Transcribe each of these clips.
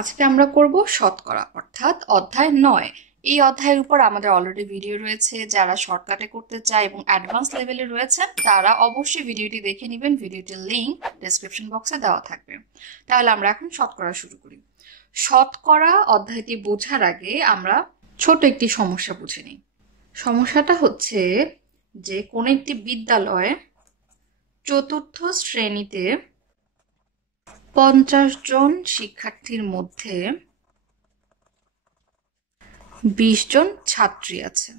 আজকে আমরা করব শতকরা অর্থাৎ অধ্যায় 9। এই অধ্যায়ের উপর আমাদের অলরেডি ভিডিও রয়েছে। যারা শর্টকাটে করতে চায় এবং অ্যাডভান্স লেভেলে রয়েছেন তারা অবশ্যই ভিডিওটি দেখে নেবেন। ভিডিওটির লিংক ডেসক্রিপশন বক্সে দেওয়া থাকবে। তাহলে আমরা এখন শতকরা শুরু করি। শতকরা অধ্যায়টি বোঝার আগে আমরা ছোট একটি সমস্যা বুঝে নিই। সমস্যাটা হচ্ছে যে কোন একটি বিদ্যালয়ে চতুর্থ শ্রেণীতে 50 জন শিক্ষার্থীর মধ্যে 20 জন ছাত্রী আছে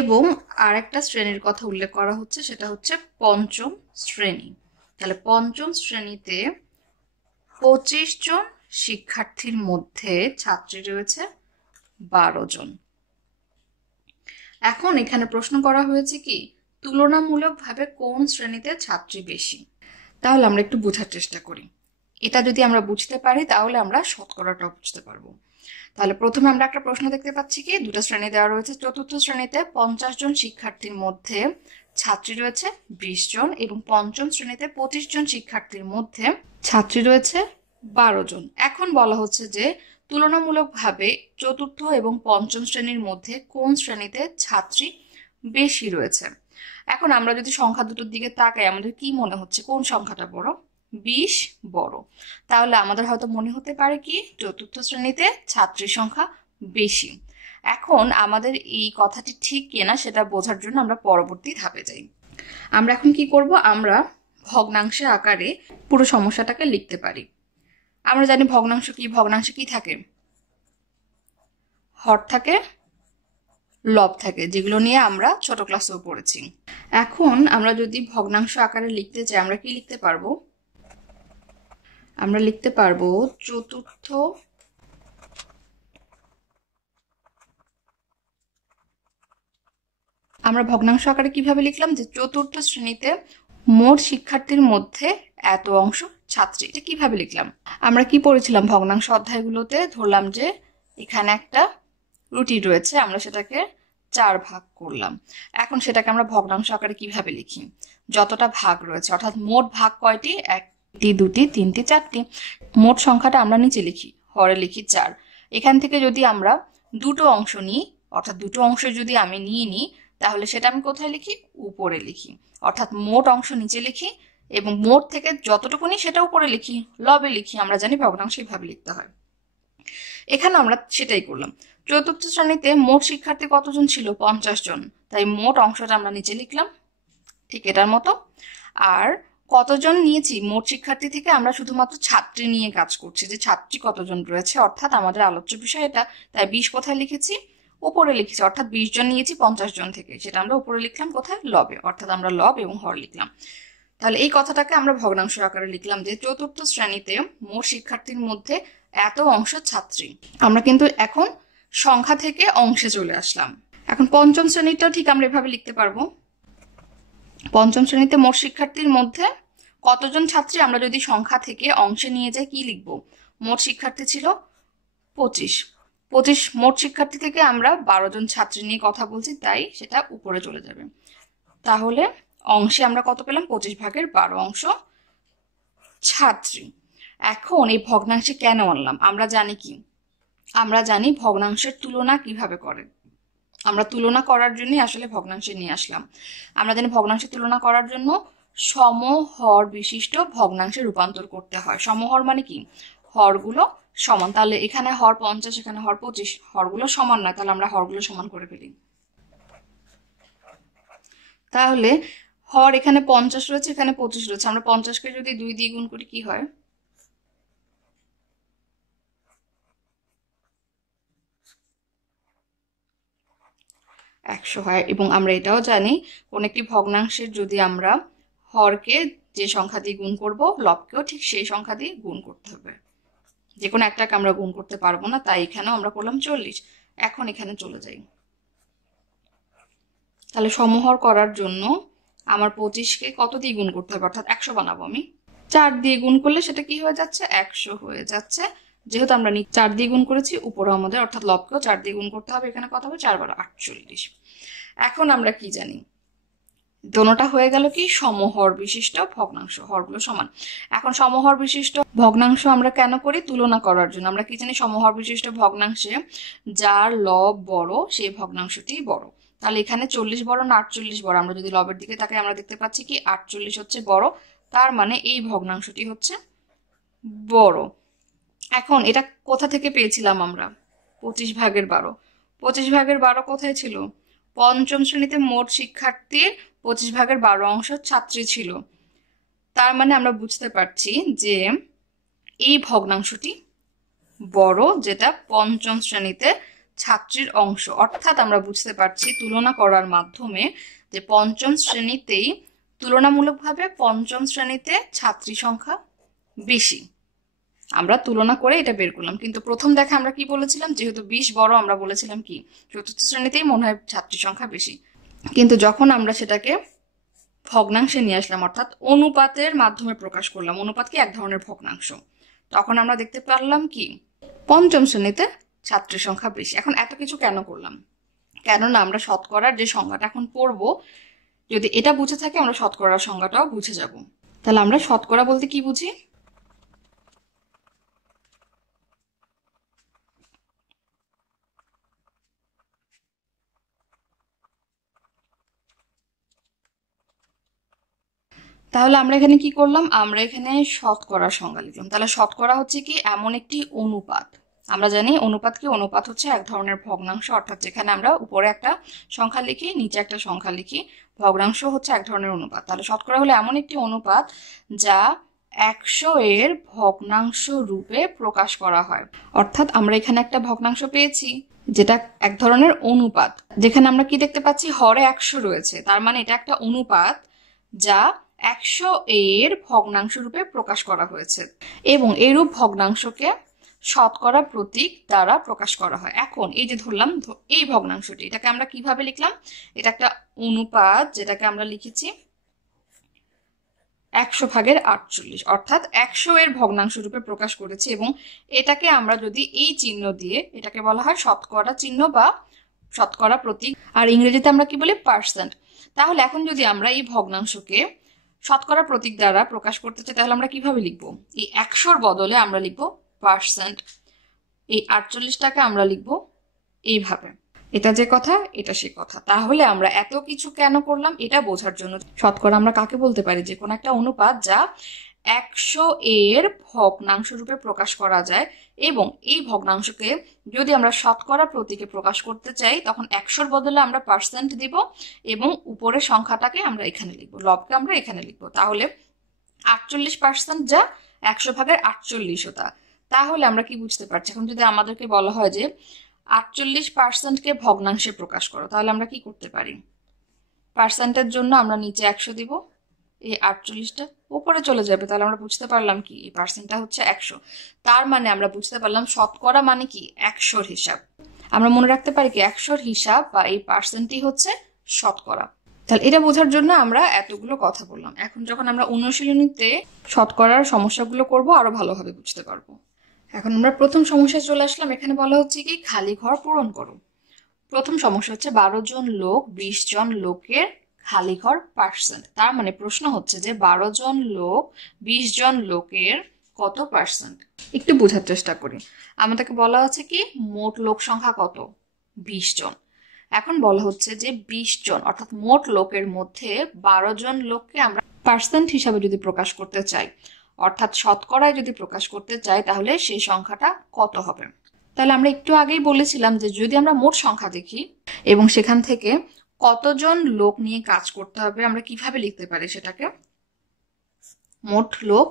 এবং আরেকটা শ্রেণীর কথা উল্লেখ করা হচ্ছে, সেটা হচ্ছে পঞ্চম শ্রেণী। তাহলে পঞ্চম শ্রেণীতে 25 জন শিক্ষার্থীর মধ্যে ছাত্রী রয়েছে 12 জন। এখন এখানে প্রশ্ন করা হয়েছে কি, তুলনামূলকভাবে কোন শ্রেণীতে ছাত্রী বেশি। তাহলে আমরা একটু বোঝার চেষ্টা করি। এটা যদি আমরা বুঝতে পারি তাহলে আমরা শতকরাটাও বুঝতে পারবো। তাহলে প্রথমে আমরা একটা প্রশ্ন দেখতে পাচ্ছি কি, দুটো শ্রেণী দেওয়া রয়েছে। চতুর্থ শ্রেণীতে 50 জন শিক্ষার্থীর মধ্যে ছাত্রী রয়েছে 20 জন এবং পঞ্চম শ্রেণীতে 25 জন শিক্ষার্থীর মধ্যে ছাত্রী রয়েছে 12 জন। এখন বলা হচ্ছে যে তুলনামূলকভাবে চতুর্থ এবং পঞ্চম শ্রেণীর মধ্যে কোন শ্রেণীতে ছাত্রী বেশি রয়েছে। এখন আমরা যদি সংখ্যা দুটোর দিকে তাকাই আমাদের কি মনে হচ্ছে, কোন সংখ্যাটা বড়? 20 বড়। তাহলে আমাদের হয়তো মনে হতে পারে কি চতুর্থ শ্রেণীতে ছাত্রীর সংখ্যা বেশি। এখন আমাদের এই কথাটি ঠিক কিনা সেটা বোঝার জন্য আমরা পরবর্তী ধাপে যাই। আমরা এখন কি করব, আমরা ভগ্নাংশে আকারে পুরো সমস্যাটাকে লিখতে পারি। আমরা জানি ভগ্নাংশে কি থাকে, হর থাকে, লব থাকে, যেগুলো নিয়ে আমরা ছোট ক্লাসেও পড়েছি। এখন আমরা যদি ভগ্নাংশ আকারে লিখতে চাই আমরা কি লিখতে পারবো? আমরা লিখতে পারবো চতুর্থ আমরা ভগ্নাংশ আকারে কিভাবে লিখলাম যে চতুর্থ শ্রেণীতে মোট শিক্ষার্থীর মধ্যে এত অংশ ছাত্রী। এটা কিভাবে লিখলাম? আমরা কি পড়েছিলাম ভগ্নাংশ অধ্যায়গুলোতে? ধরলাম যে এখানে একটা রুটি রয়েছে, আমরা সেটাকে 4 ভাগ করলাম। এখন সেটাকে আমরা ভগ্নাংশ আকারে কিভাবে লিখি? যতটা ভাগ রয়েছে, অর্থাৎ মোট ভাগ কয়টি? 1টি 2টি 3টি 4টি। মোট সংখ্যাটা আমরা নিচে লিখি, হরে লিখি 4। এখান থেকে যদি আমরা দুটো অংশ নিই, অর্থাৎ দুটো অংশ যদি আমি নিই তাহলে সেটা আমি কোথায় লিখি? উপরে লিখি। অর্থাৎ মোট অংশ নিচে লিখি এবং মোট থেকে যতটুকু নিই সেটা উপরে লিখি, লবে লিখি। আমরা জানি ভগ্নাংশ এইভাবে লিখতে হয়। এখানে আমরা সেটাই করলাম। চতুর্থ শ্রেণীতে মোট শিক্ষার্থী কতজন ছিল? 50 জন। তাই মোট অংশটা আমরা নিচে লিখলাম ঠিক এটার মতো। আর কতজন নিয়েছি মোট শিক্ষার্থী থেকে? আমরা শুধুমাত্র ছাত্রী নিয়ে কাজ করছি, যে ছাত্রী কতজন রয়েছে, অর্থাৎ আমাদের আলোচ্য বিষয় এটা। তাই 20 কোথায় লিখেছি? উপরে লিখেছি। অর্থাৎ 20 জন নিয়েছি 50 জন থেকে, সেটা আমরা উপরে লিখলাম কোথায়? লবে। অর্থাৎ আমরা লব এবং হর লিখলাম। তাহলে এই কথাটাকে আমরা ভগ্নাংশ আকারে লিখলাম যে চতুর্থ শ্রেণীতে মোট শিক্ষার্থীর মধ্যে এত অংশ ছাত্রী। আমরা কিন্তু এখন সংখ্যা থেকে অংশে চলে আসলাম। এখন পঞ্চম শ্রেণীটাও ঠিক আমরা এভাবে লিখতে পারবো। পঞ্চম শ্রেণীতে মোট শিক্ষার্থীর মধ্যে কতজন ছাত্রী, আমরা যদি সংখ্যা থেকে অংশে নিয়ে যাই কি লিখবো? মোট শিক্ষার্থী ছিল 25 মোট শিক্ষার্থী থেকে আমরা 12 জন ছাত্রী নিয়ে কথা বলছি, তাই সেটা উপরে চলে যাবে। তাহলে অংশে আমরা কত পেলাম? 25 ভাগের 12 অংশ ছাত্রী। এখন এই ভগ্নাংশে কেন আনলাম? আমরা জানি কি, আমরা জানি ভগ্নাংশের তুলনা কিভাবে করে। আমরা তুলনা করার জন্যই আসলে ভগ্নাংশে নিয়ে আসলাম। আমরা জানি ভগ্নাংশের তুলনা করার জন্য সমহর বিশিষ্ট ভগ্নাংশে রূপান্তর করতে হয়। সমহর মানে কি? হরগুলো সমান। তাহলে এখানে হর 50, এখানে হর 25, হরগুলো সমান না, তাহলে আমরা হরগুলো সমান করে ফেলি। তাহলে হর এখানে 50 রয়েছে, এখানে 25 রয়েছে। আমরা 50কে যদি 2 দিয়ে গুণ করি কি হয়? 100 হয়। এবং আমরা এটাও জানি কোন একটি ভগ্নাংশের যদি আমরা হরকে যে সংখ্যা দিয়ে গুণ করব, লবকেও ঠিক সেই সংখ্যা দিয়ে গুণ করতে হবে। যে কোনো একটাকে আমরা গুণ করতে পারবো না, তাই এখানেও আমরা করলাম 40। এখন এখানে চলে যাই। তাহলে সমহর করার জন্য আমার 25কে কত দিয়ে গুণ করতে হবে? অর্থাৎ 100 বানাবো আমি। 4 দিয়ে গুণ করলে সেটা কি হয়ে যাচ্ছে? 100 হয়ে যাচ্ছে। যেহেতু আমরা 4 দিয়ে গুণ করেছি, উপরে আমাদের অর্থাৎ লবকেও 4 দিয়ে গুণ করতে হবে। এখানে কত হবে? 4 × 48। এখন আমরা কি জানি? দোনোটা হয়ে গেল কি সমহর বিশিষ্ট ভগ্নাংশ, হরগুলো সমান। এখন সমহর বিশিষ্ট ভগ্নাংশ আমরা কেন করি? তুলনা করার জন্য। আমরা কি জানি? সমহর বিশিষ্ট ভগ্নাংশে যার লব বড় সেই ভগ্নাংশটি বড়। তাহলে এখানে 40 বড় না 48 বড়? আমরা যদি লবের দিকে তাকাই আমরা দেখতে পাচ্ছি কি 48 হচ্ছে বড়, তার মানে এই ভগ্নাংশটি হচ্ছে বড়। এখন এটা কোথা থেকে পেয়েছিলাম আমরা? 25/12। 25/12 কোথায় ছিল? পঞ্চম শ্রেণীতে মোট শিক্ষার্থীর 25/12 ছাত্রী ছিল। তার মানে আমরা বুঝতে পারছি যে এই ভগ্নাংশটি বড়, যেটা পঞ্চম শ্রেণীতে ছাত্রীর অংশ। অর্থাৎ আমরা বুঝতে পারছি তুলনা করার মাধ্যমে যে পঞ্চম শ্রেণীতেই তুলনামূলকভাবে পঞ্চম শ্রেণীতে ছাত্রী সংখ্যা বেশি। আমরা তুলনা করে এটা বের করলাম। কিন্তু প্রথম দেখা আমরা কি বলেছিলাম? যেহেতু 20 বড়, আমরা বলেছিলাম কি চতুর্থ শ্রেণীতেই মনে হয় ছাত্রী সংখ্যা বেশি। কিন্তু যখন আমরা সেটাকে ভগ্নাংশে নিয়ে আসলাম, অর্থাৎ অনুপাতের মাধ্যমে প্রকাশ করলাম, অনুপাত কি এক ধরনের ভগ্নাংশ, তখন আমরা দেখতে পারলাম কি পঞ্চম শ্রেণীতে ছাত্রীর সংখ্যা বেশি। এখন এত কিছু কেন করলাম? কেননা আমরা শতকরার যে সংজ্ঞাটা এখন পড়বো, যদি এটা বুঝে থাকে আমরা শতকরার সংজ্ঞাটাও বুঝে যাব। তাহলে আমরা শতকরা বলতে কি বুঝি? তাহলে আমরা এখানে কি করলাম? আমরা এখানে শতকরার সংজ্ঞা লিখলাম। তাহলে শতকরা হচ্ছে কি এমন একটি অনুপাত। আমরা জানি অনুপাত কি? অনুপাত হচ্ছে এক ধরনের ভগ্নাংশ, অর্থাৎ যেখানে আমরা উপরে একটা সংখ্যা লিখি, নিচে একটা সংখ্যা লিখি, ভগ্নাংশ হচ্ছে এক ধরনের অনুপাত। তাহলে শতকরা হলো এমন একটি অনুপাত যা 100 এর ভগ্নাংশ রূপে প্রকাশ করা হয়। অর্থাৎ আমরা এখানে একটা ভগ্নাংশ পেয়েছি যেটা এক ধরনের অনুপাত, যেখানে আমরা কি দেখতে পাচ্ছি? হরে 100 রয়েছে। তার মানে এটা একটা অনুপাত যা 100 এর ভগ্নাংশ রূপে প্রকাশ করা হয়েছে, এবং এরূপ ভগ্নাংশকে শতকরা প্রতীক দ্বারা প্রকাশ করা হয়। এখন এই যে ধরলাম এই ভগ্নাংশটি, এটাকে আমরা কিভাবে লিখলাম? এটা একটা অনুপাত যেটাকে আমরা লিখেছি 100/48, অর্থাৎ 100 এর ভগ্নাংশ রূপে প্রকাশ করেছি। এবং এটাকে আমরা যদি এই চিহ্ন দিয়ে, এটাকে বলা হয় শতকরা চিহ্ন বা শতকরা প্রতীক, আর ইংরেজিতে আমরা কি বলি? পার্সেন্ট। তাহলে এখন যদি আমরা এই ভগ্নাংশকে শতকরা প্রতীক দ্বারা প্রকাশ করতে চাই, তাহলে আমরা কিভাবে লিখবো? এই 100-র বদলে আমরা লিখবো পার্সেন্ট। এই 48টাকে আমরা লিখবো এইভাবে। এটা যে কথা, এটা সে কথা। তাহলে আমরা এত কিছু কেন করলাম? এটা বোঝার জন্য। শতকরা আমরা কাকে বলতে পারি? যে কোনো একটা অনুপাত যা 100 এর ভগ্নাংশ রূপে প্রকাশ করা যায়, এবং এই ভগ্নাংশকে যদি আমরা শতকরা প্রতীকে প্রকাশ করতে চাই, তখন 100-র বদলে আমরা পার্সেন্ট দিব, এবং উপরের সংখ্যাটাকে আমরা এখানে লিখবো, লবকে আমরা এখানে লিখবো। তাহলে 48% যা 100/48 হতা। তাহলে আমরা কি বুঝতে পারছি? এখন যদি আমাদেরকে বলা হয় যে 48%কে ভগ্নাংশে প্রকাশ করো, তাহলে আমরা কি করতে পারি? পার্সেন্টের জন্য আমরা নিচে 100 দিব, এই 48টা উপরে চলে যাবে। তাহলে আমরা বুঝতে পারলাম কি এই পার্সেন্টটা হচ্ছে 100। তার মানে আমরা বুঝতে পারলাম শতকরা মানে কি 100-র হিসাব। আমরা মনে রাখতে পারি কি 100-র হিসাব বা এই পার্সেন্টই হচ্ছে শতকরা। তাহলে এটা বোঝার জন্য আমরা এতগুলো কথা বললাম। এখন যখন আমরা অনুশীলনীতে শতকরার সমস্যাগুলো করব, আরো ভালোভাবে বুঝতে পারবো। এখন আমরা প্রথম সমস্যায় চলে আসলাম। এখানে বলা হচ্ছে কি খালি ঘর পূরণ করো। প্রথম সমস্যা হচ্ছে 12 জন লোক 20 জন লোকের খালি ঘর পার্সেন্ট। তার মানে প্রশ্ন হচ্ছে যে 12 জন লোক 20 জন লোকের কত পার্সেন্ট। একটু বোঝার চেষ্টা করি। আমাদেরকে বলা আছে কি মোট লোক সংখ্যা কত? 20 জন। এখন বলা হচ্ছে যে 20 জন অর্থাৎ মোট লোকের মধ্যে 12 জন লোককে আমরা পার্সেন্ট হিসাবে যদি প্রকাশ করতে চাই, অর্থাৎ শতকরায় যদি প্রকাশ করতে চাই, তাহলে সেই সংখ্যাটা কত হবে? তাহলে আমরা একটু আগেই বলেছিলাম যে যদি আমরা মোট সংখ্যা দেখি এবং সেখান থেকে কতজন লোক নিয়ে কাজ করতে হবে, আমরা কিভাবে লিখতে পারি সেটাকে? মোট লোক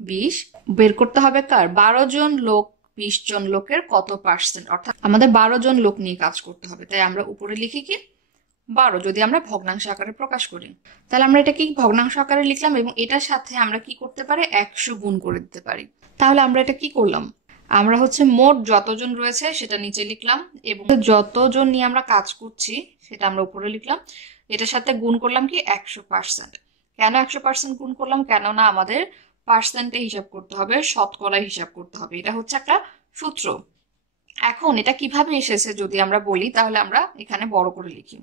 20, বের করতে হবে কার? 12 জন লোক 20 জন লোকের কত পার্সেন্ট, অর্থাৎ আমাদের 12 জন লোক নিয়ে কাজ করতে হবে। তাই আমরা উপরে লিখি কি 12, যদি আমরা ভগ্নাংশ আকারে প্রকাশ করি। তাহলে আমরা এটা কি ভগ্নাংশ আকারে লিখলাম, এবং এটার সাথে আমরা কি করতে পারি? 100 গুণ করে দিতে পারি। তাহলে আমরা এটা কি করলাম? আমরা হচ্ছে মোট যতজন রয়েছে সেটা নিচে লিখলাম, এবং যতজন নিয়ে আমরা কাজ করছি সেটা আমরা উপরে লিখলাম। এটার সাথে গুণ করলাম কি 100%। কেন 100% গুণ করলাম? কেননা আমাদের পার্সেন্টে হিসাব করতে হবে, শতকরায় হিসাব করতে হবে। এটা হচ্ছে একটা সূত্র। এখন এটা কিভাবে এসেছে যদি আমরা বলি, তাহলে আমরা এখানে বড় করে লিখি।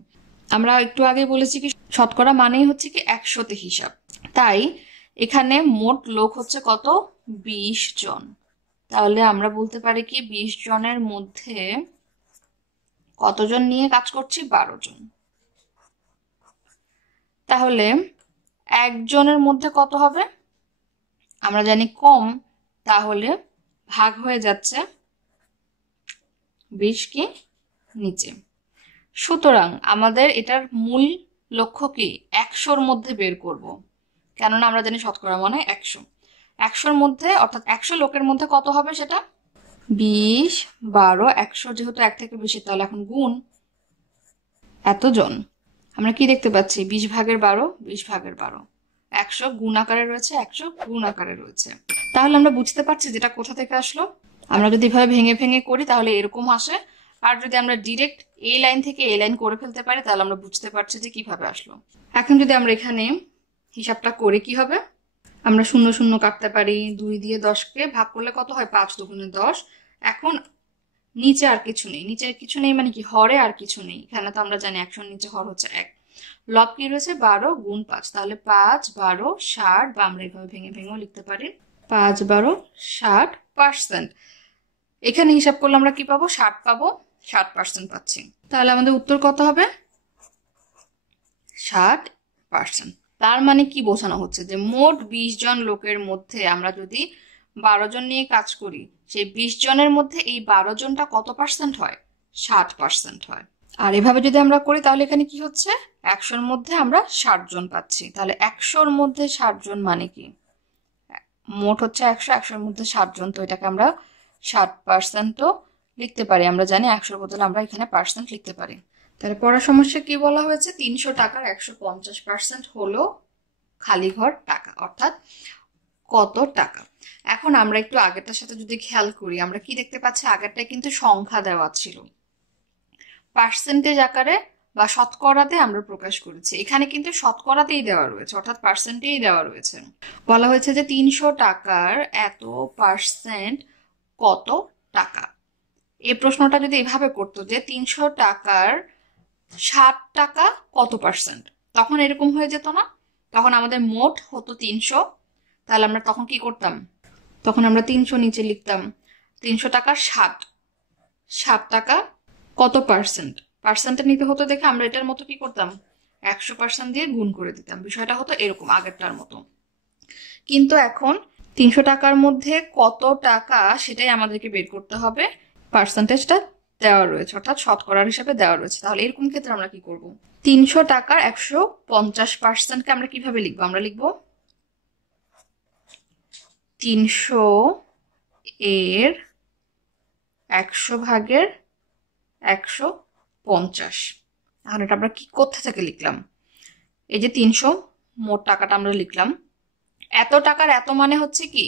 আমরা একটু আগে বলেছি কি শতকরা মানেই হচ্ছে কি 100তে হিসাব, তাই এখানে মোট লোক হচ্ছে কত, 20 জন। তাহলে আমরা বলতে পারি কি 20 জনের মধ্যে কতজন নিয়ে কাজ করছি, 12 জন। তাহলে একজনের মধ্যে কত হবে, আমরা জানি কম, তাহলে ভাগ হয়ে যাচ্ছে 20 কি নিচে। সুতরাং আমাদের এটার মূল লক্ষ্য কি, 100-র মধ্যে বের করব, কেননা আমরা জানি শতকরা মানে 100। 100-র মধ্যে অর্থাৎ 100 লোকের মধ্যে কত হবে সেটা 20, 12, 100 যেহেতু 1 থেকে বেশি, তাহলে এখন গুণ এতজন। আমরা কি দেখতে পাচ্ছি, 20 ভাগের 12, 20 ভাগের 12, 100 গুণ আকারে রয়েছে, 100 গুণ আকারে রয়েছে। তাহলে আমরা বুঝতে পারছি যেটা কোথা থেকে আসলো। আমরা যদি এভাবে ভেঙে ভেঙে করি তাহলে এরকম আসে, আর যদি আমরা ডিরেক্ট এই লাইন থেকে এই লাইন করে ফেলতে পারি তাহলে আমরা বুঝতে পারছি যে কিভাবে আসলো। এখন যদি আমরা এখানে হিসাবটা করে কি হবে, আমরা 0 0 কাটতে পারি, 2 দিয়ে 10কে ভাগ করলে কত হয়, 5 দুগুণে 10। এখন নিচে আর কিছু নেই, নিচে কিছু নেই মানে কি, হরে আর কিছু নেই। এখানে তো আমরা জানি 100-র নিচে হর হচ্ছে 1। লব কি রয়েছে, 12 গুণ 5, তাহলে 5 12 60, বা আমরা এভাবে ভেঙে ভেঙেও লিখতে পারি 5 12 60%। এখানে হিসাব করলে আমরা কি পাবো, 60 পাবো, 60% পাচ্ছি। তাহলে আমাদের উত্তর কত হবে, 60%। তার মানে কি বোঝানো হচ্ছে, যে মোট 20 জন লোকের মধ্যে আমরা যদি 12 জন নিয়ে কাজ করি, সেই 20 জনের মধ্যে এই 12 জনটা কত পার্সেন্ট হয়, 60% হয়। আর এভাবে যদি আমরা করি তাহলে এখানে কি হচ্ছে, 100-র মধ্যে আমরা 60 জন পাচ্ছি। তাহলে 100-র মধ্যে 60 জন মানে কি, মোট হচ্ছে 100, 100-র মধ্যে 60 জন, তো এটাকে আমরা 60%ও লিখতে পারি। আমরা জানি 100-র বদলে আমরা এখানে পার্সেন্ট লিখতে পারি। তাহলে পরের সমস্যা কি বলা হয়েছে, 300 টাকার 150% হলো খালি ঘর টাকা, অর্থাৎ কত টাকা। এখন আমরা একটু আগেরটার সাথে যদি খেয়াল করি, আমরা কি দেখতে পাচ্ছি, আগেরটায় কিন্তু সংখ্যা দেওয়া ছিল, পার্সেন্টেজ আকারে বা শতকরাতে আমরা প্রকাশ করেছি। এখানে কিন্তু শতকরাতেই দেওয়া রয়েছে, অর্থাৎ পার্সেন্টেই দেওয়া রয়েছে। বলা হয়েছে যে 300 টাকার এত পার্সেন্ট কত টাকা। এই প্রশ্নটা যদি এভাবে করতো যে 300 টাকার 60 টাকা কত পার্সেন্ট, তখন এরকম হয়ে যেত না, তখন আমাদের মোট হতো 300। তাহলে আমরা তখন কি করতাম, তখন আমরা 300 নিচে লিখতাম 300 টাকার 60 টাকা কত পার্সেন্ট, পার্সেন্টে নিতে হতো দেখে আমরা এটার মতো কি করতাম, 100% দিয়ে গুণ করে দিতাম। বিষয়টা হতো এরকম আগেরটার মতো। কিন্তু এখন 300 টাকার মধ্যে কত টাকা সেটাই আমাদেরকে বের করতে হবে, পার্সেন্টেজটা দেওয়া রয়েছে, অর্থাৎ শতকরার হিসাবে দেওয়া রয়েছে। তাহলে এরকম ক্ষেত্রে আমরা কি করব, 300 টাকার 150%কে আমরা কিভাবে লিখবো, আমরা লিখবো 300 এর 100 ভাগের 150। এখন এটা আমরা কি কোথা থেকে লিখলাম, এই যে 300 মোট টাকাটা আমরা লিখলাম, এত টাকার এত মানে হচ্ছে কি,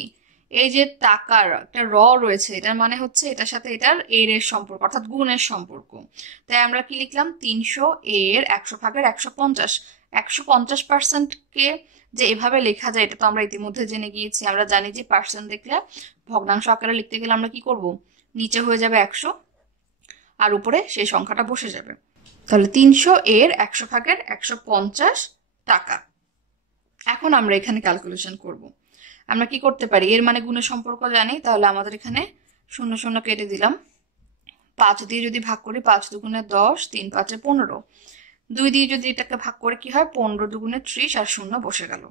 এই যে টাকার একটা র রয়েছে, এটার মানে হচ্ছে এটার সাথে এটার এর সম্পর্ক, অর্থাৎ গুণের সম্পর্ক। তাই আমরা কি লিখলাম, 300 এর 100 ভাগের 150। 150%কে যে এভাবে লেখা যায় এটা তো আমরা ইতিমধ্যে জেনে গিয়েছি। আমরা জানি যে পার্সেন্ট দেখলে ভগ্নাংশ আকারে লিখতে গেলে আমরা কি করব, নিচে হয়ে যাবে 100 আর উপরে সেই সংখ্যাটা বসে যাবে। তাহলে 300 এর 100 ভাগের 150 টাকা। এখন আমরা এখানে ক্যালকুলেশন করব। আমরা কি করতে পারি, এর মানে গুণের সম্পর্ক জানি, তাহলে আমাদের এখানে 0 0 কেটে দিলাম, 5 দিয়ে যদি ভাগ করি 5 দুগুণে 10, 3 5 15, 2 দিয়ে যদি এটাকে ভাগ করে কি হয়, 15 দুগুণে 30 আর 0 বসে গেল।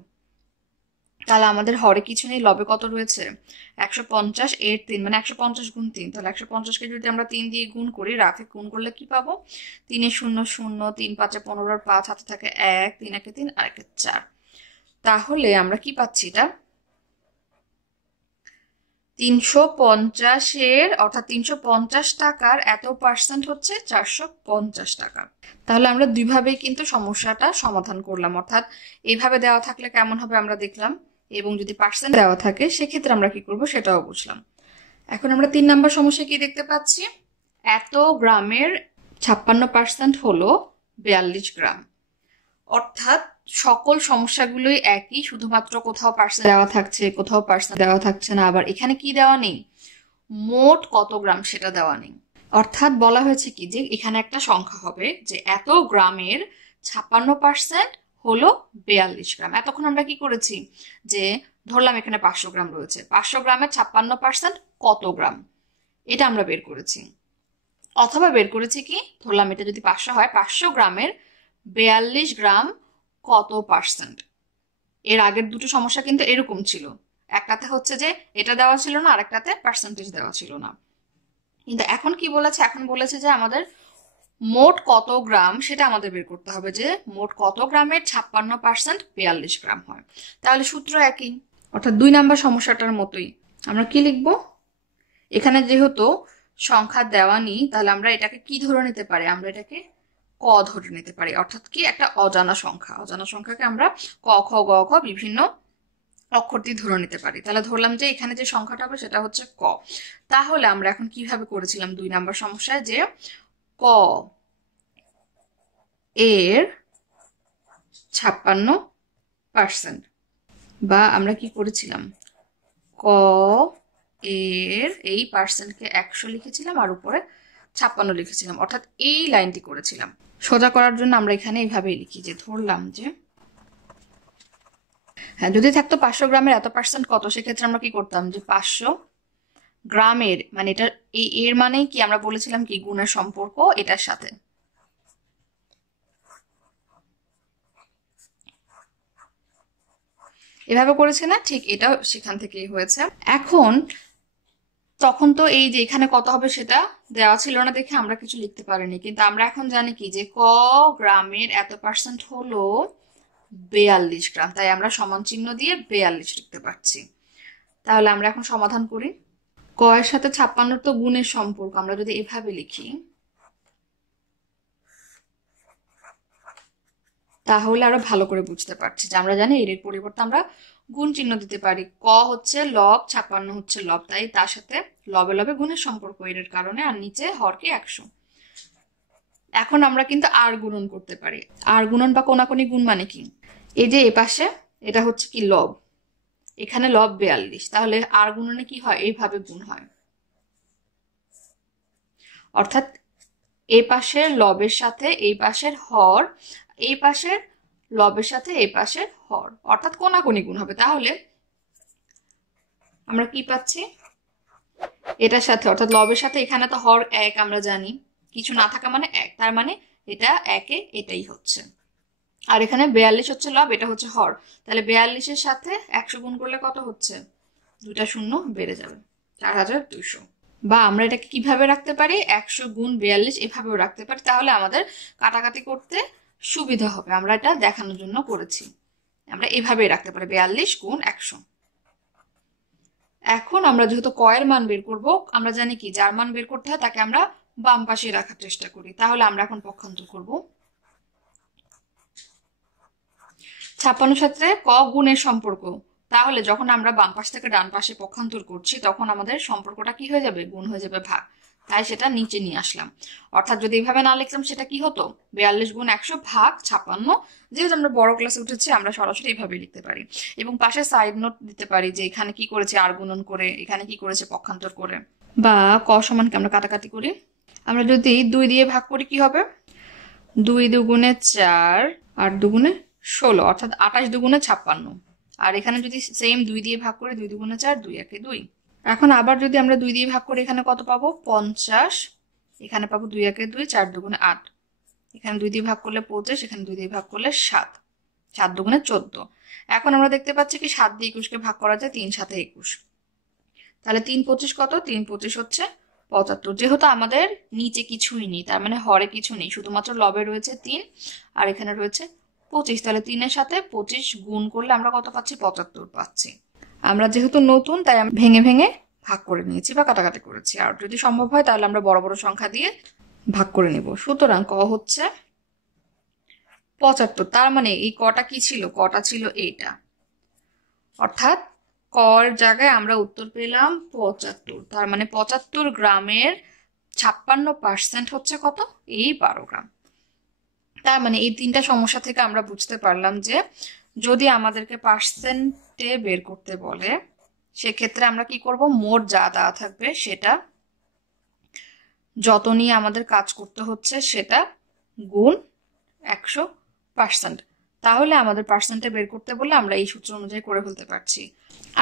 তাহলে আমাদের হরে কিছু নেই, লবে কত রয়েছে 150 এর 3 মানে 150 গুণ 3। তাহলে 150কে যদি আমরা 3 দিয়ে গুণ করি, রাফে গুণ করলে কি পাবো, 3 এ 0 0, 3 5 15 আর 5 হাতে থাকে 1, 3 একে 3 আর 1 4। তাহলে আমরা কি পাচ্ছি, এটা 350 অর্থাৎ 350 টাকার এত পার্সেন্ট হচ্ছে 450 টাকা। তাহলে আমরা দুইভাবেই কিন্তু সমস্যাটা সমাধান করলাম, অর্থাৎ এইভাবে দেওয়া থাকলে কেমন হবে আমরা দেখলাম, এবং যদি পার্সেন্ট দেওয়া থাকে সেক্ষেত্রে আমরা কি করব সেটাও বুঝলাম। এখন আমরা 3 নম্বর সমস্যা কি দেখতে পাচ্ছি, এত গ্রামের 56% হলো 42 গ্রাম। অর্থাৎ সকল সমস্যাগুলোই একই, শুধুমাত্র কোথাও পার্সেন্ট দেওয়া থাকছে, কোথাও পার্সেন্ট দেওয়া থাকছে না, আবার এখানে কি দেওয়া নেই, মোট কত গ্রাম সেটা দেওয়া নেই। অর্থাৎ বলা হয়েছে কি যে এখানে একটা সংখ্যা হবে যে এত গ্রামের 56% হলো 42 গ্রাম। এতক্ষণ আমরা কি করেছি, যে ধরলাম এখানে 500 গ্রাম রয়েছে, 500 গ্রামের 56% কত গ্রাম, এটা আমরা বের করেছি। অথবা বের করেছি কি, ধরলাম এটা যদি 500 হয়, 500 গ্রামের 42 গ্রাম কত পার্সেন্ট। এর আগের দুটো সমস্যা কিন্তু এরকম ছিল, একটাতে হচ্ছে যে এটা দেওয়া ছিল না, আরেকটাতে পার্সেন্টেজ দেওয়া ছিল না। কিন্তু এখন কি বলেছে, এখন বলেছে যে আমাদের মোট কত গ্রাম সেটা আমাদের বের করতে হবে, যে মোট কত গ্রামের 56% 42 গ্রাম হয়। তাহলে সূত্র একই, অর্থাৎ 2 নাম্বার সমস্যাটার মতোই। আমরা কি লিখব, এখানে যেহেতু সংখ্যা দেওয়া নেই, তাহলে আমরা এটাকে কি ধরে নিতে পারি, আমরা এটাকে ক ধরে নিতে পারি, অর্থাৎ কি একটা অজানা সংখ্যা। অজানা সংখ্যাকে আমরা ক খ গ ঘ বিভিন্ন অক্ষর দিয়ে ধরে নিতে পারি। তাহলে ধরলাম যে এখানে যে সংখ্যাটা হবে সেটা হচ্ছে ক। তাহলে আমরা এখন কিভাবে করেছিলাম 2 নাম্বার সমস্যায়, যে ক এর 56%, বা আমরা কি করেছিলাম, ক এর এই পার্সেন্টকে 100 লিখেছিলাম আর উপরে 56 লিখেছিলাম, অর্থাৎ এই লাইনটি করেছিলাম। সোজা করার জন্য আমরা এখানে এইভাবেই লিখি, যে ধরলাম যে হ্যাঁ, যদি থাকতো 500 গ্রামের এত পার্সেন্ট কত, সেক্ষেত্রে আমরা কি করতাম, যে 500 গ্রামের মানে এটা এই এর মানে কি, আমরা বলেছিলাম কি গুণের সম্পর্ক এটার সাথে। এভাবে করেছে না, ঠিক এটাও সেখান থেকেই হয়েছে। এখন তখন তো এই যে এখানে কত হবে সেটা দেওয়া ছিল না দেখে আমরা কিছু লিখতে পারিনি, কিন্তু আমরা এখন জানি কি, যে ক গ্রামের এত পার্সেন্ট হলো 42 গ্রাম, তাই আমরা সমান চিহ্ন দিয়ে 42 লিখতে পারছি। তাহলে আমরা এখন সমাধান করি। ক এর সাথে 56 তো গুণের সম্পর্ক, আমরা যদি এভাবে লিখি তাহলে আরো ভালো করে বুঝতে পারছি, যে আমরা জানি এর পরিবর্তে আমরা গুণ চিহ্ন দিতে পারি। ক হচ্ছে লব, 56 হচ্ছে লব, তাই তার সাথে লবে লবে গুণের সম্পর্ক এর কারণে, আর নিচে হরকে 100। এখন আমরা কিন্তু আর গুণন করতে পারি। আর গুণন বা কোনাকুনি গুণ মানে কি, এই যে এ পাশে এটা হচ্ছে কি লব, এখানে লব 42, তাহলে আর গুণনে কি হয়, এইভাবে গুণ হয়, অর্থাৎ এই পাশের লবের সাথে এই পাশের হর, এই পাশের লবের সাথে এই পাশের হর, অর্থাৎ কোনাকুনি গুণ হবে। তাহলে আমরা কি পাচ্ছি, এটার সাথে অর্থাৎ লবের সাথে, এখানে তো হর 1 আমরা জানি, কিছু না থাকা মানে 1, তার মানে এটা 1 এটাই হচ্ছে। আর এখানে 42 হচ্ছে লব, এটা হচ্ছে হর, তাহলে 42-এর সাথে 100 গুণ করলে কত হচ্ছে, 2টা শূন্য বেড়ে যাবে, 4200। বা আমরা এটাকে কিভাবে রাখতে পারি, 100 গুণ 42 এভাবেও রাখতে পারি, তাহলে আমাদের কাটাকাটি করতে সুবিধা হবে। আমরা এটা দেখানোর জন্য করেছি, আমরা এভাবেই রাখতে পারি 42 গুণ 100। এখন আমরা যেহেতু ক এর মান বের করব, আমরা জানি কি যার মান বের করতে হয় তাকে আমরা বাম পাশে রাখার চেষ্টা করি। তাহলে আমরা এখন পক্ষান্তর করব। 56 সাথে ক গুণের সম্পর্ক, তাহলে যখন আমরা বাম পাশ থেকে ডান পাশে পক্ষান্তর করছি তখন আমাদের সম্পর্কটা কি হয়ে যাবে, গুণ হয়ে যাবে ভাগ, তাই সেটা নিচে নিয়ে আসলাম। অর্থাৎ যদি এইভাবে না লিখলাম সেটা কি হতো, 42 গুণ 100 ভাগ 56। যেহেতু আমরা বড় ক্লাসে উঠেছি আমরা সরাসরি এইভাবে লিখতে পারি, এবং পাশে সাইড নোট দিতে পারি যে এখানে কি করেছে আর গুণন করে, এখানে কি করেছে পক্ষান্তর করে। বা ক সমানকে আমরা কাটাকাটি করি, আমরা যদি 2 দিয়ে ভাগ করি কি হবে, 2 দুগুণে 4, 8 দুগুণে 16, অর্থাৎ 28 দুগুণে 56। আর এখানে যদি সেম 2 দিয়ে ভাগ করি, 2 দুগুণে 4, 2 একে 2। এখন আবার যদি আমরা 2 দিয়ে ভাগ করি, এখানে কত পাবো, 50, এখানে পাবো 2 একে 2, 4 দুগুণে 8, এখানে 2 দিয়ে ভাগ করলে 25, এখানে 2 দিয়ে ভাগ করলে 7, 7 দুগুণে 14। এখন আমরা দেখতে পাচ্ছি কি 7 দিয়ে 21কে ভাগ করা যায়, 3 7 21, তাহলে 3 25 কত, 3 25 হচ্ছে 75। যেহেতু আমাদের নিচে কিছুই নেই, তার মানে হরে কিছু নেই, শুধুমাত্র লবে রয়েছে 3 আর এখানে রয়েছে 25, তাহলে 3-এর সাথে 25 গুণ করলে আমরা কত পাচ্ছি, 75 পাচ্ছি। আমরা যেহেতু নতুন তাই আমরা ভেঙে ভেঙে ভাগ করে নিয়েছি বা কাটাকাটি করেছি, আর যদি সম্ভব হয় তাহলে আমরা বড় বড় সংখ্যা দিয়ে ভাগ করে নেব। সুতরাং ক হচ্ছে 75, তার মানে এই কটা কি ছিল, কটা ছিল এইটা, অর্থাৎ কর জায়গায় আমরা উত্তর পেলাম 75, তার মানে 75 গ্রামের 56% হচ্ছে কত, এই 12 গ্রাম। তার মানে এই 3টা সমস্যা থেকে আমরা বুঝতে পারলাম যে যদি আমাদেরকে পার্সেন্টে বের করতে বলে সেক্ষেত্রে আমরা কি করব, মোট যা দেওয়া থাকবে সেটা যত নিয়ে আমাদের কাজ করতে হচ্ছে সেটা গুণ 100 পার্সেন্ট। তাহলে আমাদের পার্সেন্টে বের করতে বললে আমরা এই সূত্র অনুযায়ী করে ফেলতে পারছি।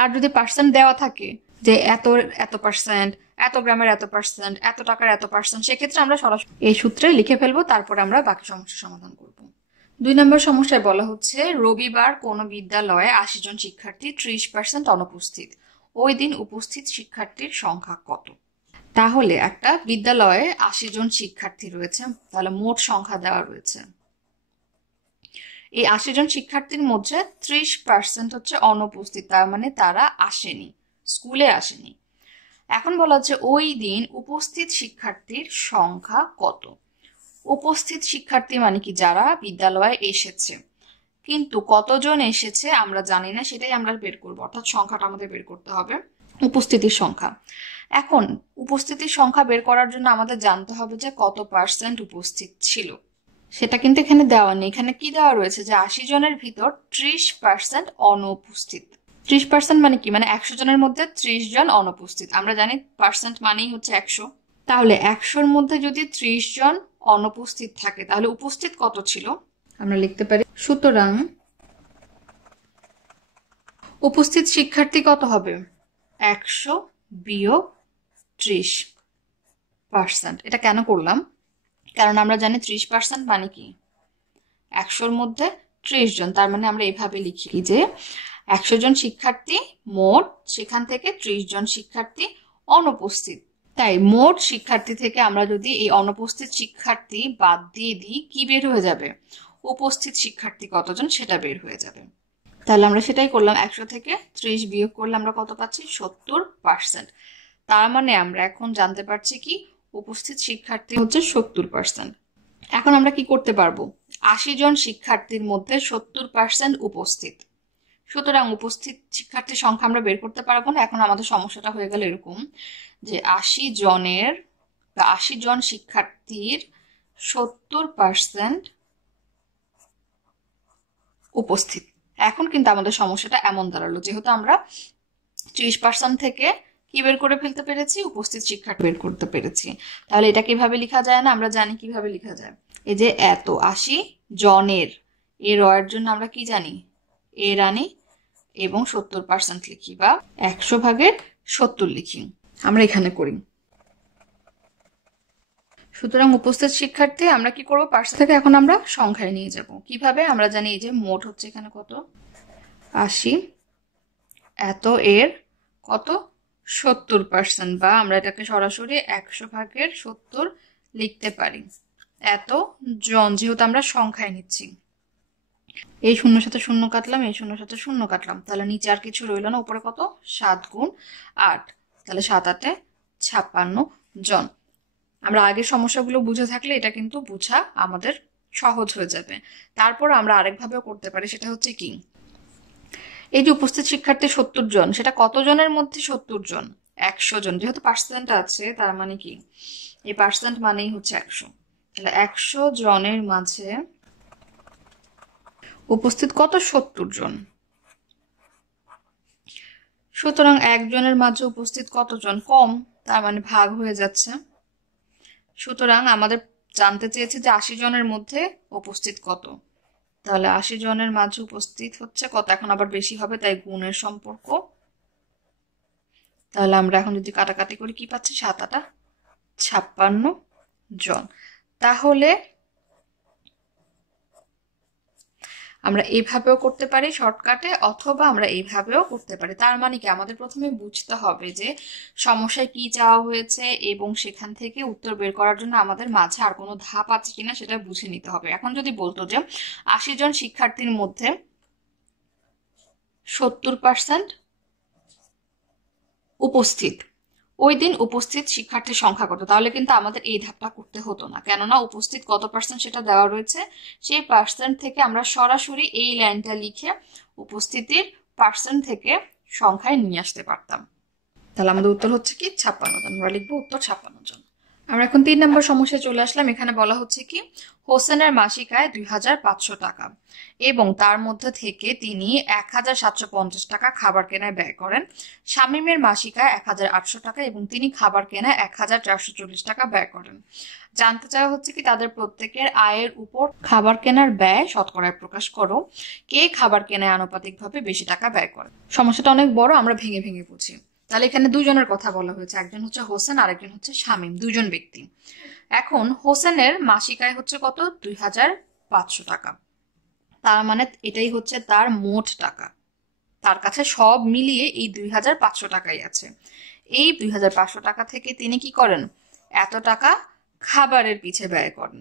আর যদি পার্সেন্ট দেওয়া থাকে যে এত এত পার্সেন্ট, এত গ্রামের এত পার্সেন্ট, এত টাকার এত পার্সেন্ট, সেক্ষেত্রে আমরা সরাসরি এই সূত্রে লিখে ফেলবো, তারপরে আমরা বাকি সমস্যার সমাধান করব। 2 নম্বর সমস্যায় বলা হচ্ছে রবিবার কোনো বিদ্যালয়ে 80 জন শিক্ষার্থী 30% অনুপস্থিত, ওই দিন উপস্থিত শিক্ষার্থীর সংখ্যা কত? তাহলে একটা বিদ্যালয়ে 80 জন শিক্ষার্থী রয়েছে, তাহলে মোট সংখ্যা দেওয়া রয়েছে। এই 80 জন শিক্ষার্থীর মধ্যে 30% হচ্ছে অনুপস্থিত, তার মানে তারা আসেনি, স্কুলে আসেনি। এখন বলা হচ্ছে ওই দিন উপস্থিত শিক্ষার্থীর সংখ্যা কত? উপস্থিত শিক্ষার্থী মানে কি? যারা বিদ্যালয়ে এসেছে, কিন্তু কতজন এসেছে আমরা জানি না, সেটাই আমরা বের করবো, অর্থাৎ সংখ্যাটা আমাদের বের করতে হবে, উপস্থিতির সংখ্যা। এখন উপস্থিতির সংখ্যা বের করার জন্য আমাদের জানতে হবে যে কত পার্সেন্ট উপস্থিত ছিল, সেটা কিন্তু এখানে দেওয়া নেই। এখানে কি দেওয়া রয়েছে যে 80 জনের ভিতর 30% অনুপস্থিত। 30% মানে কি? মানে 100 জনের মধ্যে 30 জন অনুপস্থিত। আমরা জানি পার্সেন্ট মানেই হচ্ছে 100। তাহলে 100-র মধ্যে যদি 30 জন অনুপস্থিত থাকে, তাহলে উপস্থিত কত ছিল আমরা লিখতে পারি। সুতরাং উপস্থিত শিক্ষার্থী কত হবে? 100 বিয়োগ 30%। এটা কেন করলাম? কারণ আমরা জানি 30% মানে কি? 100-র মধ্যে 30 জন, তার মানে আমরা এইভাবে লিখি যে 100 জন শিক্ষার্থী মোট, সেখান থেকে 30 জন শিক্ষার্থী অনুপস্থিত। তাই মোট শিক্ষার্থী থেকে আমরা যদি এই অনুপস্থিত শিক্ষার্থী বাদ দিয়ে দিই, কি বের হয়ে যাবে? উপস্থিত শিক্ষার্থী কতজন সেটা বের হয়ে যাবে। তাহলে আমরা সেটাই করলাম, 100 থেকে 30 বিয়োগ করলে আমরা কত পাচ্ছি? 70%। তার মানে আমরা এখন জানতে পারছি কি উপস্থিত শিক্ষার্থী হচ্ছে 70%। এখন আমরা কি করতে পারবো? 80 জন শিক্ষার্থীর মধ্যে 70% উপস্থিত, সুতরাং উপস্থিত শিক্ষার্থীর সংখ্যা আমরা বের করতে পারবো না। এখন আমাদের সমস্যাটা হয়ে গেল এরকম যে 80 জনের বা 80 জন শিক্ষার্থীর 70% উপস্থিত। এখন কিন্তু আমাদের সমস্যাটা এমন দাঁড়ালো, যেহেতু আমরা 30% থেকে কি বের করে ফেলতে পেরেছি? উপস্থিত শিক্ষার্থী বের করতে পেরেছি। তাহলে এটা কিভাবে লেখা যায় না? আমরা জানি কিভাবে লেখা যায়। এই যে এত 80 জনের, এর এর জন্য আমরা কি জানি? এর আনি এবং 70% লিখি, বা 100/70 লিখি, আমরা এখানে করি। সুতরাং উপস্থিত শিক্ষার্থী আমরা কি করব? পার্সেন্ট থেকে এখন আমরা সংখ্যায় নিয়ে যাব। কিভাবে? আমরা জানি এই যে মোট হচ্ছে এখানে কত? 80, এত এর কত? 70%, বা আমরা এটাকে সরাসরি 100/70 লিখতে পারি। এত জন, যেহেতু আমরা সংখ্যায় নিচ্ছি, এই শূন্যর সাথে শূন্য কাটলাম, এই শূন্যর সাথে শূন্য কাটলাম, তাহলে নিচে আর কিছু রইল না, উপরে কত? 7 গুণ 8, তাহলে 7 8 56 জন। আমরা আগের সমস্যাগুলো বুঝে থাকলে এটা কিন্তু বোঝা আমাদের সহজ হয়ে যাবে। তারপর আমরা আরেকভাবেও করতে পারি, সেটা হচ্ছে কি, এই যে উপস্থিত শিক্ষার্থী 70 জন, সেটা কত জনের মধ্যে 70 জন? 100 জন, যেহেতু পার্সেন্ট আছে তার মানে কি এই পার্সেন্ট মানেই হচ্ছে 100। তাহলে 100 জনের মাঝে উপস্থিত কত? 70 জন। সুতরাং একজনের মাঝে উপস্থিত কতজন? কম, তার মানে ভাগ হয়ে যাচ্ছে। সুতরাং আমাদের জানতে চেয়েছে যে 80 জনের মধ্যে উপস্থিত কত, তাহলে 80 জনের মাঝে উপস্থিত হচ্ছে কত? এখন আবার বেশি হবে, তাই গুণের সম্পর্ক। তাহলে আমরা এখন যদি কাটাকাটি করি কি পাচ্ছি? 7 8 56 জন। তাহলে আমরা এইভাবেও করতে পারি শর্টকাটে, অথবা আমরা এইভাবেও করতে পারি। তার মানে কি, আমাদের প্রথমে বুঝতে হবে যে সমস্যায় কি চাওয়া হয়েছে এবং সেখান থেকে উত্তর বের করার জন্য আমাদের মাঝে আর কোনো ধাপ আছে কিনা সেটা বুঝে নিতে হবে। এখন যদি বলতো যে 80 জন শিক্ষার্থীর মধ্যে 70% উপস্থিত, ওই দিন উপস্থিত শিক্ষার্থীর সংখ্যা কত, তাহলে কিন্তু আমাদের এই ধাপটা করতে হতো না, কেননা উপস্থিত কত পার্সেন্ট সেটা দেওয়া রয়েছে। সেই পার্সেন্ট থেকে আমরা সরাসরি এই লাইনটা লিখে উপস্থিতির পার্সেন্ট থেকে সংখ্যায় নিয়ে আসতে পারতাম। তাহলে আমাদের উত্তর হচ্ছে কি? 56 জন। আমরা লিখবো উত্তর 56 জন। আমরা এখন 3 নম্বর সমস্যায় চলে আসলাম। এখানে বলা হচ্ছে কি হোসেনের মাসিক আয় 2500 টাকা এবং তার মধ্যে থেকে তিনি 1750 টাকা খাবার কেনায় ব্যয় করেন। শামীমের মাসিক আয় 1800 টাকা এবং তিনি খাবার কেনায় 1440 টাকা ব্যয় করেন। জানতে চাওয়া হচ্ছে কি তাদের প্রত্যেকের আয়ের উপর খাবার কেনার ব্যয় শতকরায় প্রকাশ করো। কে খাবার কেনায় আনুপাতিকভাবে বেশি টাকা ব্যয় করে? সমস্যাটা অনেক বড়, আমরা ভেঙে ভেঙে বুঝি। তাহলে এখানে দুজনের কথা বলা হয়েছে, একজন হচ্ছে হোসেন আর একজন হচ্ছে শামীম, দুজন ব্যক্তি। এখন হোসেনের মাসিক আয় হচ্ছে কত? 2500 টাকা। তার মানে এটাই হচ্ছে তার মোট টাকা। তার কাছে সব মিলিয়ে এই 2500 টাকাই আছে। এই 2500 টাকা থেকে তিনি কি করেন? এত টাকা খাবারের পিছে ব্যয় করেন।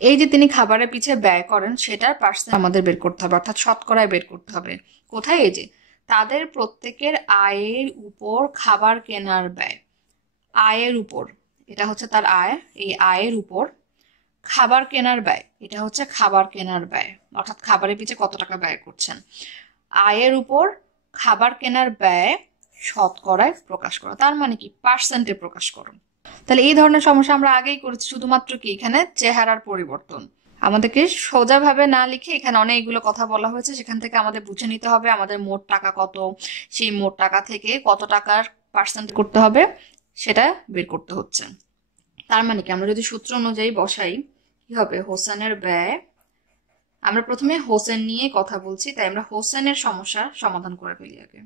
এই যে তিনি খাবারের পিছে ব্যয় করেন সেটার পার্সেন্ট আমাদের বের করতে হবে, অর্থাৎ শতকরায় বের করতে হবে। কোথায়? এই যে তাদের প্রত্যেকের আয়ের উপর খাবার কেনার ব্যয়, আয়ের উপর, এটা হচ্ছে তার আয়, এই আয়ের উপর খাবার কেনার ব্যয়, এটা হচ্ছে খাবার কেনার ব্যয়, অর্থাৎ খাবারের পিছে কত টাকা ব্যয় করছেন। আয়ের উপর খাবার কেনার ব্যয় শতকরায় প্রকাশ করো, তার মানে কি পার্সেন্টে প্রকাশ করো। তাহলে এই ধরনের সমস্যা আমরা আগেই করেছি, শুধুমাত্র কি এখানে চেহারার পরিবর্তন। আমাদেরকে সোজাভাবে না লিখে এখানে অনেকগুলো কথা বলা হয়েছে, সেখান থেকে আমাদের বুঝে নিতে হবে আমাদের মোট টাকা কত, সেই মোট টাকা থেকে কত টাকার পার্সেন্ট করতে হবে সেটা বের করতে হচ্ছে। তার মানে কি আমরা যদি সূত্র অনুযায়ী বসাই কি হবে? হোসেনের ব্যয়, আমরা প্রথমে হোসেন নিয়ে কথা বলছি তাই আমরা হোসেনের সমস্যা সমাধান করে ফেলি আগে।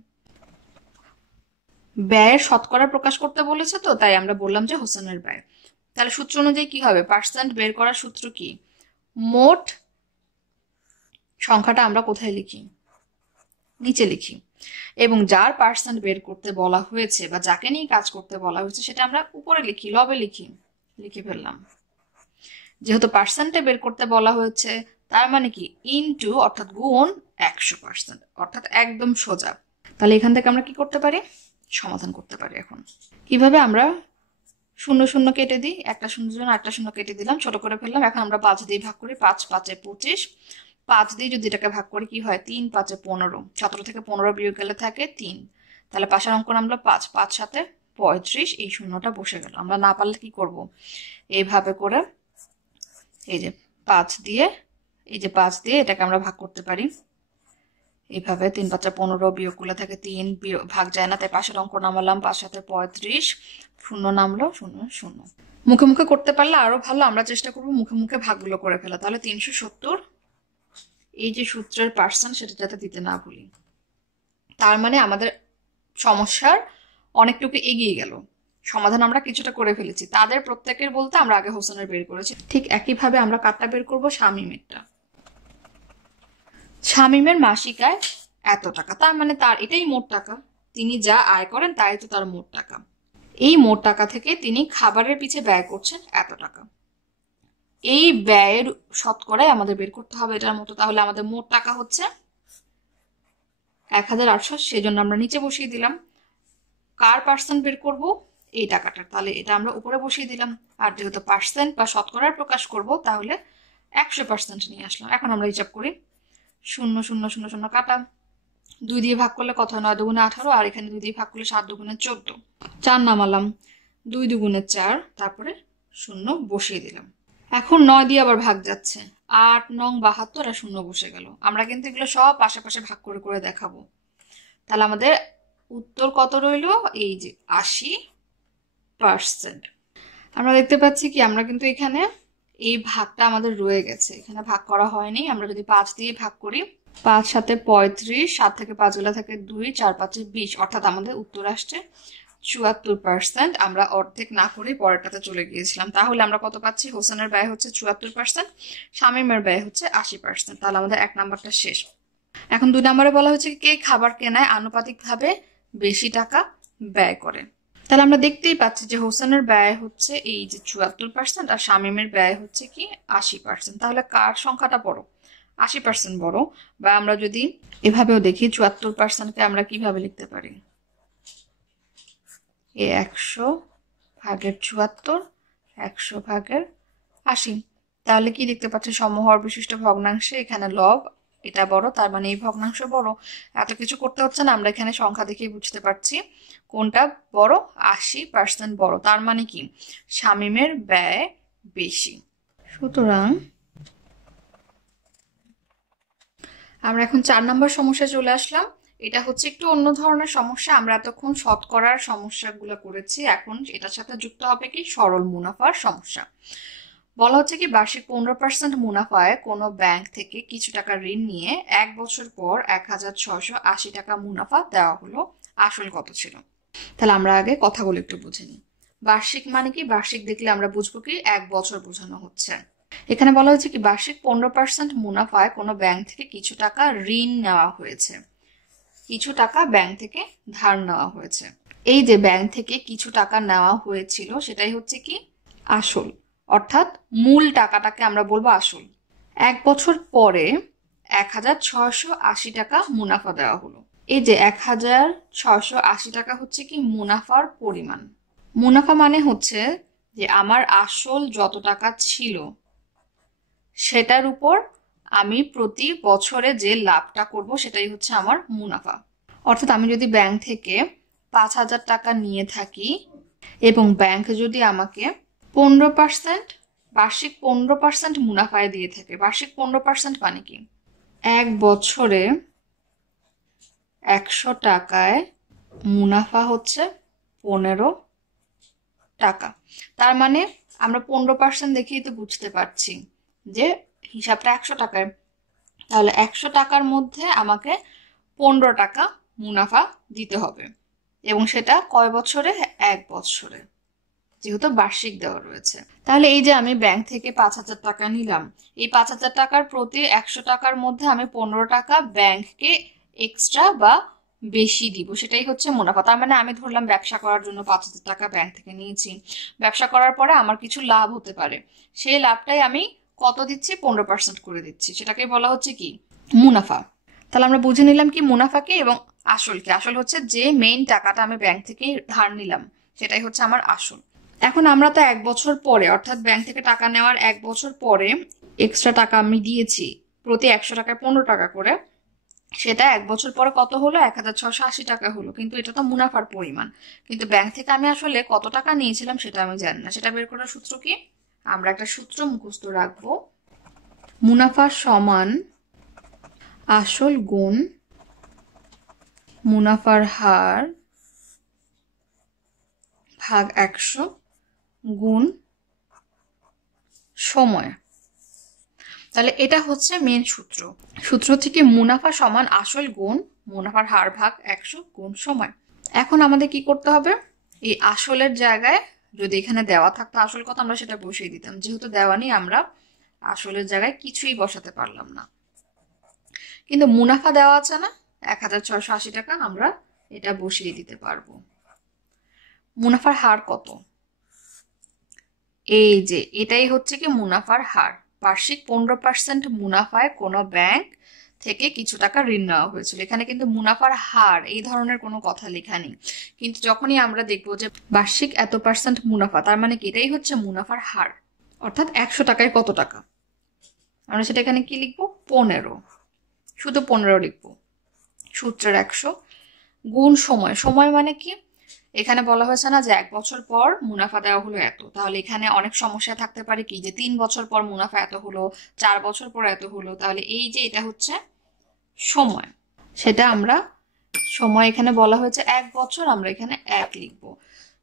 ব্যয়ের শতকরা প্রকাশ করতে বলেছে তো তাই আমরা বললাম যে হোসেনের ব্যয়। তাহলে সূত্র অনুযায়ী কি হবে? পার্সেন্ট বের করার সূত্র কি? মোট সংখ্যাটা আমরা কোথায় লিখি? নিচে লিখি। এবং যার পার্সেন্ট বের করতে বলা হয়েছে বা যাকে নিয়ে কাজ করতে বলা হয়েছে সেটা আমরা উপরে লিখি, লবে লিখি, লিখে ফেললাম। যেহেতু পার্সেন্টে বের করতে বলা হয়েছে তার মানে কি ইনটু, অর্থাৎ গুণ 100%, অর্থাৎ একদম সোজা। তাহলে এখান থেকে আমরা কি করতে পারি? সমাধান করতে পারি। এখন কিভাবে? আমরা শূন্য শূন্য কেটে দিই, একটা শূন্য জন্য একটা শূন্য কেটে দিলাম, ছোট করে ফেললাম। এখন আমরা 5 দিয়ে ভাগ করি, 5 5 25, 5 দিয়ে যদি এটাকে ভাগ করি কি হয়? 3 5 15, 17 থেকে 15 বিয়োগ গেলে থাকে 3। তাহলে পাশের অঙ্ক নামলো 5, 5 7 35, এই শূন্যটা বসে গেল। আমরা না পারলে কি করব? এইভাবে করে এই যে 5 দিয়ে, এই যে 5 দিয়ে এটাকে আমরা ভাগ করতে পারি এইভাবে। 3 5 15 বিয়োগ করলে থাকে 3, ভাগ যায় না তাই পাশের অঙ্ক নামালাম, 5 7 35, শূন্য নামলো, শূন্য শূন্য। মুখে মুখে করতে পারলে আরো ভালো, আমরা চেষ্টা করবো মুখে মুখে ভাগগুলো করে ফেলা। তাহলে 370, এই যে সূত্রের পার্সেন্ট সেটা যাতে দিতে না ভুলি। তার মানে আমাদের সমস্যার অনেকটুকু এগিয়ে গেল, সমাধান আমরা কিছুটা করে ফেলেছি। তাদের প্রত্যেকের বলতে আমরা আগে হোসেনের বের করেছি। ঠিক একইভাবে আমরা কারটা বের করবো? শামীমেরটা। শামীমের মাসিক আয় এত টাকা, তার মানে তার এটাই মোট টাকা। তিনি যা আয় করেন তাই তো তার মোট টাকা। এই মোট টাকা থেকে তিনি খাবারের পিছে ব্যয় করছেন এত টাকা। এই ব্যয়ের শতকরায় আমাদের বের করতে হবে এটার মতো। তাহলে আমাদের মোট টাকা হচ্ছে 1800, সেজন্য আমরা নিচে বসিয়ে দিলাম। কার পার্সেন্ট বের করব? এই টাকাটার, তাহলে এটা আমরা উপরে বসিয়ে দিলাম। আর যেহেতু পার্সেন্ট বা শতকরার প্রকাশ করব তাহলে 100% নিয়ে আসলাম। এখন আমরা হিসাব করি, 0 0 0 0 কাটা, 2 দিয়ে ভাগ করলে কত হয়? 9 2 18, আর এখানে 2 দিয়ে ভাগ করলে 7 2 14, 4 নামালাম, 2 2 4, তারপরে 0 বসিয়ে দিলাম। এখন 9 দিয়ে আবার ভাগ যাচ্ছে, 8 9 72, আর 0 বসে গেল। আমরা কিন্তু এগুলো সব পাশাপাশি ভাগ করে করে দেখাবো। তাহলে আমাদের উত্তর কত রইল? এই যে 80%। আমরা দেখতে পাচ্ছি কি আমরা কিন্তু এখানে এই ভাগটা আমাদের রয়ে গেছে, এখানে ভাগ করা হয়নি। আমরা যদি 5 দিয়ে ভাগ করি, 5 7 35, 7 থেকে 5 গুলা থাকে 2, 4 5 20, অর্থাৎ আমাদের উত্তর আসছে 74%। আমরা অর্ধেক না করে পরেরটাতে চলে গিয়েছিলাম। তাহলে আমরা কত পাচ্ছি? হোসেনের ব্যয় হচ্ছে 74%, শামীমের ব্যয় হচ্ছে 80%। তাহলে আমাদের 1 নাম্বারটা শেষ। এখন 2 নম্বরে বলা হচ্ছে কে খাবার কেনায় আনুপাতিকভাবে বেশি টাকা ব্যয় করে। তাহলে আমরা দেখতেই পাচ্ছি যে হোসেনের ব্যয় হচ্ছে এই যে 74% আর শামীমের ব্যয় হচ্ছে কি 80%। তাহলে কার সংখ্যাটা বড়? 80% বড়। বা আমরা যদি এভাবেও দেখি 74%কে আমরা কিভাবে লিখতে পারি? 100 ভাগের 74, 100 ভাগের 80। তাহলে কি দেখতে পাচ্ছি? সমহর বিশিষ্ট ভগ্নাংশে এখানে লব, এটা বড়, তার মানে এই ভগ্নাংশ বড়। এত কিছু করতে হচ্ছে না, আমরা এখানে সংখ্যা দেখেই বুঝতে পারছি কোনটা বড়। 80% বড়, তার মানে কি শামীমের ব্যয় বেশি। সুতরাং আমরা এখন 4 নম্বর সমস্যায় চলে আসলাম। এটা হচ্ছে একটু অন্য ধরনের সমস্যা। আমরা এতক্ষণ শতকরার সমস্যাগুলো করেছি, এখন এটার সাথে যুক্ত হবে কি সরল মুনাফার সমস্যা। বলা হচ্ছে কি বার্ষিক 15% মুনাফায় কোনো ব্যাংক থেকে কিছু টাকা ঋণ নিয়ে 1 বছর পর 1680 টাকা মুনাফা দেওয়া হলো, আসল কত ছিল? তাহলে আমরা আগে কথাগুলো একটু বুঝে নিই। বার্ষিক মানে কি, বার্ষিক দেখলে আমরা বুঝবো কি 1 বছর বোঝানো হচ্ছে। এখানে বলা হচ্ছে কি বার্ষিক 15% মুনাফায় কোনো ব্যাংক থেকে কিছু টাকা ঋণ নেওয়া হয়েছে, কিছু টাকা ব্যাংক থেকে ধার নেওয়া হয়েছে। এই যে ব্যাংক থেকে কিছু টাকা নেওয়া হয়েছিল সেটাই হচ্ছে কি আসল, অর্থাৎ মূল টাকাটাকে আমরা বলবো আসল। 1 বছর পরে 1680 টাকা মুনাফা দেওয়া হলো। এই যে 1680 টাকা হচ্ছে কি মুনাফার পরিমাণ। মুনাফা মানে হচ্ছে যে আমার আসল যত টাকা ছিল সেটার উপর আমি প্রতি বছরে যে লাভটা করব সেটাই হচ্ছে আমার মুনাফা। অর্থাৎ আমি যদি ব্যাংক থেকে 5000 টাকা নিয়ে থাকি এবং ব্যাংক যদি আমাকে 15% বার্ষিক 15% মুনাফায় দিয়ে থাকে, বার্ষিক 15% মানে কি 1 বছরে 100 টাকায় মুনাফা হচ্ছে 15 টাকা। তার মানে আমরা 15% দেখেই তো বুঝতে পারছি যে হিসাবটা 100 টাকায়। তাহলে 100 টাকার মধ্যে আমাকে 15 টাকা মুনাফা দিতে হবে, এবং সেটা কয় বছরে? 1 বছরে, যেহেতু বার্ষিক দেওয়া রয়েছে। তাহলে এই যে আমি ব্যাংক থেকে 5000 টাকা নিলাম, এই 5000 টাকার প্রতি 100 টাকার মধ্যে আমি 15 টাকা ব্যাংককে এক্সট্রা বা বেশি দিব, সেটাই হচ্ছে মুনাফা। তার মানে আমি ধরলাম ব্যবসা করার জন্য 5000 টাকা ব্যাংক থেকে নিয়েছি, ব্যবসা করার পরে আমার কিছু লাভ হতে পারে, সেই লাভটাই আমি কত দিচ্ছি? 15% করে দিচ্ছি, সেটাকে বলা হচ্ছে কি মুনাফা। তাহলে আমরা বুঝে নিলাম কি মুনাফাকে এবং আসলকে। আসল হচ্ছে যে মেইন টাকাটা আমি ব্যাংক থেকে ধার নিলাম সেটাই হচ্ছে আমার আসল। এখন আমরা তো 1 বছর পরে, অর্থাৎ ব্যাংক থেকে টাকা নেওয়ার 1 বছর পরে এক্সট্রা টাকা আমি দিয়েছি, প্রতি 100 টাকায় 15 টাকা করে, সেটা 1 বছর পরে কত হলো? 1680 টাকা হলো। কিন্তু এটা তো মুনাফার পরিমাণ, কিন্তু ব্যাংক থেকে আমি আসলে কত টাকা নিয়েছিলাম সেটা আমি জানি না। সেটা বের করার সূত্র কি? আমরা একটা সূত্র মুখস্থ রাখবো, মুনাফা সমান আসল গুণ মুনাফার হার ভাগ 100 গুণ সময়। তাহলে এটা হচ্ছে মেন সূত্র। সূত্র থেকে মুনাফা সমান আসল গুণ মুনাফার হার ভাগ 100 গুণ সময়। এখন আমাদের কি করতে হবে? এই আসলের জায়গায় যদি এখানে দেওয়া থাকতো আসল কথা, আমরা সেটা বসিয়ে দিতাম। যেহেতু দেওয়া নেই, আমরা আসলের জায়গায় কিছুই বসাতে পারলাম না। কিন্তু মুনাফা দেওয়া আছে না 1680 টাকা, আমরা এটা বসিয়ে দিতে পারবো। মুনাফার হার কত? এই যে এটাই হচ্ছে কি মুনাফার হার। বার্ষিক 15% মুনাফায় কোনো ব্যাংক থেকে কিছু টাকা ঋণ নেওয়া হয়েছিল। এখানে কিন্তু মুনাফার হার এই ধরনের কোনো কথা লেখা নেই, কিন্তু যখনই আমরা দেখবো যে বার্ষিক এত % মুনাফা, তার মানে কি এটাই হচ্ছে মুনাফার হার। অর্থাৎ 100 টাকায় কত টাকা, আমরা সেটা এখানে কি লিখবো? 15, শুধু 15 লিখবো। সূত্রের 100 গুণ সময়। সময় মানে কি, এখানে বলা হয়েছে না যে 1 বছর পর মুনাফা দেওয়া হলো এত, তাহলে এখানে অনেক সমস্যা থাকতে পারে কি যে 3 বছর পর মুনাফা এত হলো, 4 বছর পর এত হলো। তাহলে এই যে এটা হচ্ছে সময়, সেটা আমরা সময় এখানে বলা হয়েছে 1 বছর, আমরা এখানে 1 লিখবো।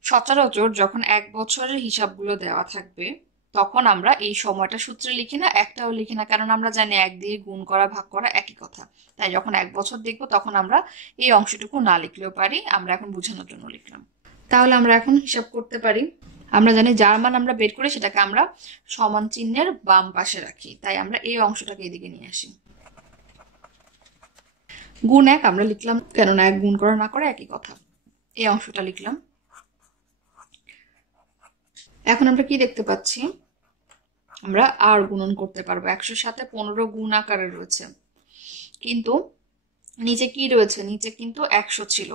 সচরাচর যখন 1 বছরের হিসাবগুলো দেওয়া থাকবে তখন আমরা এই সময়টা সূত্রে লিখি না, একটাও লিখি না, কারণ আমরা জানি 1 দিয়ে গুণ করা ভাগ করা একই কথা। তাই যখন 1 বছর দেখবো তখন আমরা এই অংশটুকু না লিখলেও পারি, আমরা এখন বোঝানোর জন্য লিখলাম। তাহলে আমরা এখন হিসাব করতে পারি। আমরা জানি যার মান আমরা বের করি সেটাকে আমরা সমান চিহ্নের বাম পাশে রাখি, তাই আমরা এই অংশটাকে এদিকে নিয়ে আসি। গুণ 1 আমরা লিখলাম, কেননা 1 গুণ করা না করে একই কথা। এই অংশটা লিখলাম। এখন আমরা কি দেখতে পাচ্ছি? আমরা আর গুণন করতে পারবো। 100 সাথে 15 গুণ আকারে রয়েছে, কিন্তু নিচে কি রয়েছে? নিচে কিন্তু 100 ছিল,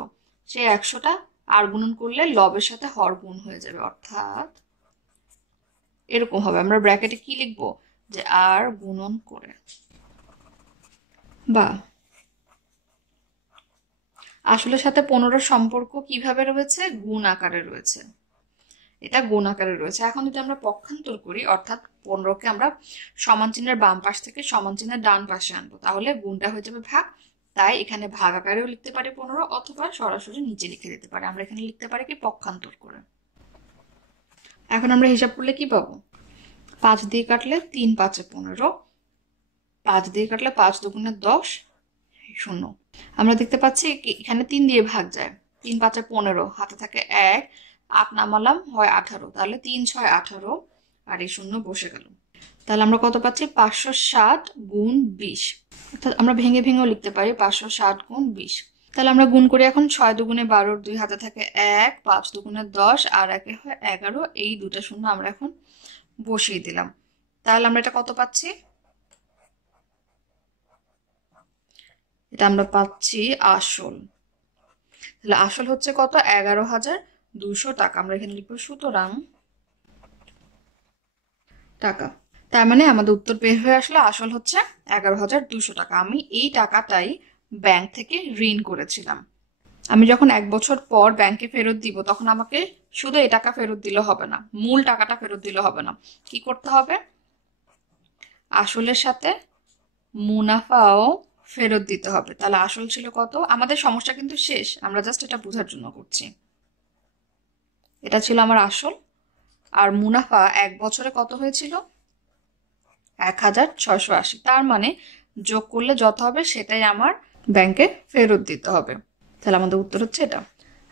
সেই 100টা আর গুণন করলে লবের সাথে হর গুণ হয়ে যাবে, অর্থাৎ এরকম হবে। আমরা ব্র্যাকেটে কি লিখবো? যে আর গুণন করে বা আসলের সাথে 15 সম্পর্ক কিভাবে রয়েছে? গুণ আকারে রয়েছে। এটা গুণ আকারে রয়েছে। এখন যদি আমরা পক্ষান্তর করি, অর্থাৎ 15কে আমরা সমান চিহ্নের বাম পাশ থেকে সমান চিহ্নের ডান পাশে আনবো, তাহলে গুণটা হয়ে যাবে ভাগ। তাই এখানে ভাগ আকারেও লিখতে পারি 15, অথবা সরাসরি নিচে লিখে দিতে পারি। আমরা এখানে লিখতে পারি কি পক্ষান্তর করে। এখন আমরা হিসাব করলে কি পাবো? 5 দিয়ে কাটলে 3 5 15, 5 দিয়ে কাটলে 5 দুগুণে 10, 0। আমরা দেখতে পাচ্ছি এখানে 3 দিয়ে ভাগ যায়, 3 5 15, হাতে থাকে 1, 8 নামালাম হয় 18, তাহলে 3 6 18, আর এই 0 বসে গেল। তাহলে আমরা কত পাচ্ছি? 560 গুণ 20। অর্থাৎ আমরা ভেঙে ভেঙেও লিখতে পারি 560 গুণ 20। তাহলে আমরা গুণ করি এখন। 6 দুগুণে 12, 2 হাতে থাকে 1, 5 দুগুণে 10, আর 1 হয় 11, এই দুটা শূন্য আমরা এখন বসিয়ে দিলাম। তাহলে আমরা এটা কত পাচ্ছি? এটা আমরা পাচ্ছি আসল। তাহলে আসল হচ্ছে কত? 11,200 টাকা। আমরা এখানে লিখবো সুতরাং টাকা। তার মানে আমাদের উত্তর বের হয়ে আসলে আসল হচ্ছে 11,200 টাকা। আমি এই টাকাটাই ব্যাংক থেকে ঋণ করেছিলাম। আমি যখন 1 বছর পর ব্যাংকে ফেরত দিব, তখন আমাকে শুধু এই টাকা ফেরত দিলে হবে না, মূল টাকাটা ফেরত দিলে হবে না। কি করতে হবে? আসলের সাথে মুনাফাও ফেরত দিতে হবে। তাহলে আসল ছিল কত? আমাদের সমস্যা কিন্তু শেষ, আমরা জাস্ট এটা বোঝার জন্য করছি। এটা ছিল আমার আসল, আর মুনাফা 1 বছরে কত হয়েছিল? 1,680। তার মানে যোগ করলে যত হবে সেটাই আমার ব্যাংকে ফেরত দিতে হবে। তাহলে আমাদের উত্তর হচ্ছে এটা।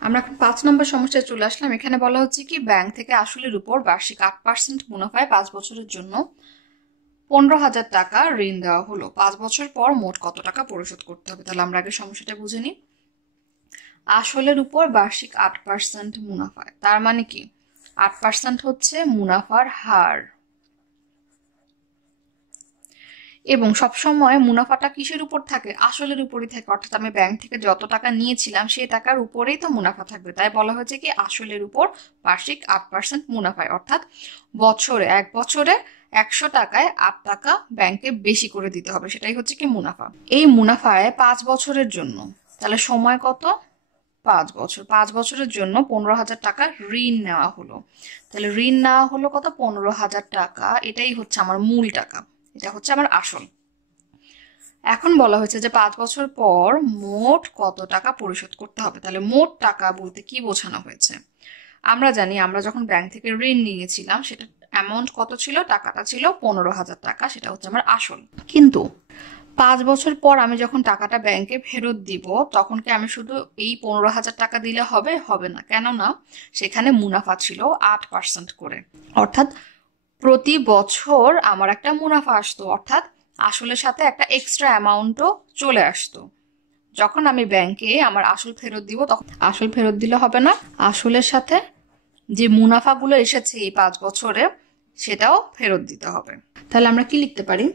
আমরা এখন 5 নম্বর সমস্যায় চলে আসলাম। এখানে বলা হচ্ছে কি, ব্যাংক থেকে আসলের উপর বার্ষিক 8% মুনাফায় 5 বছরের জন্য 15,000 টাকা ঋণ দেওয়া হলো। 5 বছর পর মোট কত টাকা পরিশোধ করতে হবে? তাহলে আমরা আগে সমস্যাটা বুঝে নিই। আসলের উপর বার্ষিক 8% মুনাফায়, তার মানে কি 8% হচ্ছে মুনাফার হার, এবং সবসময় মুনাফাটা কিসের উপর থাকে? আসলের উপরই থাকে। অর্থাৎ আমি ব্যাংক থেকে যত টাকা নিয়েছিলাম সেই টাকার উপরেই তো মুনাফা থাকবে। তাই বলা হয়েছে কি আসলের উপর বার্ষিক 8% মুনাফায়, অর্থাৎ বছরে 1 বছরে 100 টাকায় 8 টাকা ব্যাংকে বেশি করে দিতে হবে, সেটাই হচ্ছে কি মুনাফা। এই মুনাফায় 5 বছরের জন্য, তাহলে সময় কত? 5 বছর। 5 বছরের জন্য 15,000 টাকা ঋণ নেওয়া হলো। তাহলে ঋণ নেওয়া হলো কত? 15,000 টাকা। এটাই হচ্ছে আমার মূল টাকা, এটা হচ্ছে আমার আসল। এখন বলা হয়েছে যে 5 বছর পর মোট কত টাকা পরিশোধ করতে হবে। তাহলে মোট টাকা বলতে কি বোঝানো হয়েছে? আমরা জানি আমরা যখন ব্যাংক থেকে ঋণ নিয়েছিলাম সেটা অ্যামাউন্ট কত ছিল? টাকাটা ছিল 15,000 টাকা, সেটা হচ্ছে আমার আসল। কিন্তু 5 বছর পর আমি যখন টাকাটা ব্যাংকে ফেরত দিব, তখন কি আমি শুধু এই 15,000 টাকা দিলে হবে? হবে না। কেননা সেখানে মুনাফা ছিল 8% করে, অর্থাৎ প্রতি বছর আমার একটা মুনাফা আসতো, অর্থাৎ আসলের সাথে একটা এক্সট্রা অ্যামাউন্টও চলে আসতো। যখন আমি ব্যাংকে আমার আসল ফেরত দিব, তখন আসল ফেরত দিলে হবে না, আসলের সাথে যে মুনাফাগুলো এসেছে এই 5 বছরে সেটাও ফেরত দিতে হবে। তাহলে আমরা কি লিখতে পারি?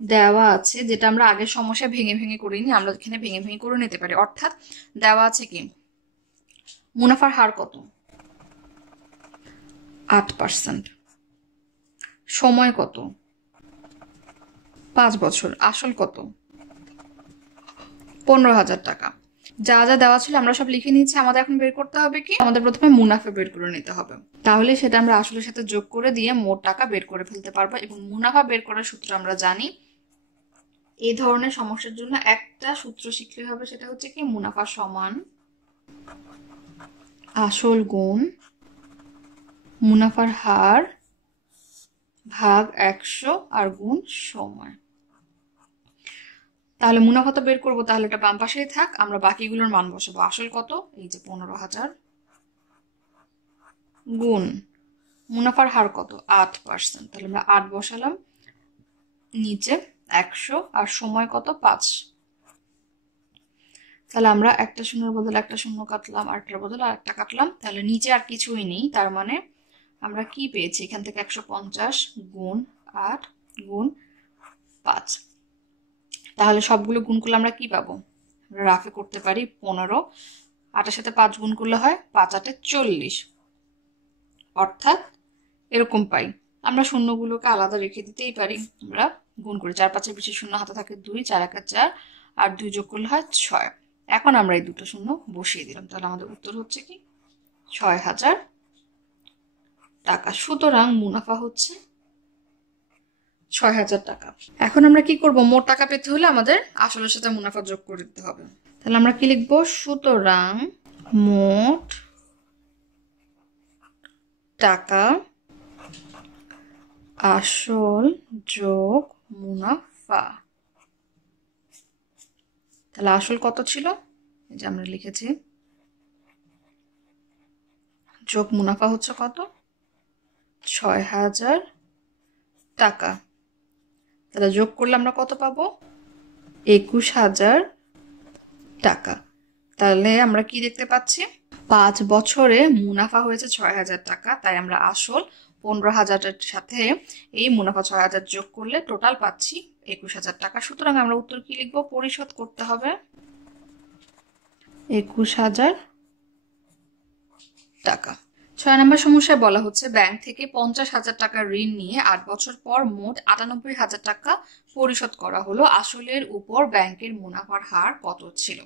দেওয়া আছে, যেটা আমরা আগের সমস্যায় ভেঙে ভেঙে করিনি, আমরা এখানে ভেঙে ভেঙে করে নিতে পারি। অর্থাৎ দেওয়া আছে কি মুনাফার হার কত? 8%। সময় কত? 5 বছর। আসল কত? 15,000 টাকা। যা যা দেওয়া ছিল আমরা সব লিখে নিয়েছি। আমাদের এখন বের করতে হবে কি, আমাদের প্রথমে মুনাফা বের করে নিতে হবে। তাহলে সেটা আমরা আসলের সাথে যোগ করে দিয়ে মোট টাকা বের করে ফেলতে পারবো। এবং মুনাফা বের করার সূত্র আমরা জানি। এই ধরনের সমস্যার জন্য একটা সূত্র শিখতে হবে, সেটা হচ্ছে কি মুনাফা সমান আসল গুণ মুনাফার হার ভাগ 100 আর গুণ সময়। তাহলে মুনাফা তো বের করবো, তাহলে এটা বাম পাশেই থাক, আমরা বাকিগুলোর মান বসাবো। আসল কত? এই যে 15,000 গুণ মুনাফার হার কত? 8%। তাহলে আমরা 8 বসালাম, নিচে 100, আর সময় কত? 5। তাহলে আমরা একটা শূন্যের বদলে একটা শূন্য কাটলাম, আর একটার বদলে আরেকটা কাটলাম, তাহলে নিচে আর কিছুই নেই। তার মানে আমরা কি পেয়েছি? এখান থেকে 150 গুণ 8 গুণ 5। তাহলে সবগুলো গুণ করলে আমরা কি পাবো? আমরা রাফে করতে পারি 15, 8-এর সাথে 5 গুণ করলে হয় 5-8 40, অর্থাৎ এরকম পাই। আমরা শূন্যগুলোকে আলাদা রেখে দিতেই পারি। আমরা গুণ করি। 4 5 বেশি শূন্য, হাতে থাকে 2, 4 1 4, আর 2 যোগ করলে হয় 6। এখন আমরা এই দুটো শূন্য বসিয়ে দিলাম, তাহলে আমাদের উত্তর হচ্ছে কি 6000 টাকা। সুতরাং মুনাফা হচ্ছে 6000 টাকা। এখন আমরা কি করব, মোট টাকা পেতে হলে আমাদের আসলের সাথে মুনাফা যোগ করে দিতে হবে। তাহলে আমরা কি লিখবো, সুতরাং মোট টাকা আসল যোগ মুনাফা। তাহলে আসল কত ছিল, এই যে আমরা লিখেছি, যোগ মুনাফা হচ্ছে কত, 6000 টাকা। তাহলে যোগ করলে আমরা কত পাবো, 21000 টাকা। তাহলে আমরা কি দেখতে পাচ্ছি, 5 বছরে মুনাফা হয়েছে 6000 টাকা। তাই আমরা আসল 15,000-এর সাথে এই মুনাফা 6000 যোগ করলে টোটাল পাচ্ছি 21000 টাকা। সুতরাং আমরা উত্তর কি লিখবো, পরিশোধ করতে হবে 21000 টাকা। 6 নম্বর সমস্যায় বলা হচ্ছে ব্যাংক থেকে 50,000 টাকা ঋণ নিয়ে 8 বছর পর মোট 98,000 টাকা পরিশোধ করা হলো। আসলের উপর ব্যাংকের মুনাফার হার কত ছিল?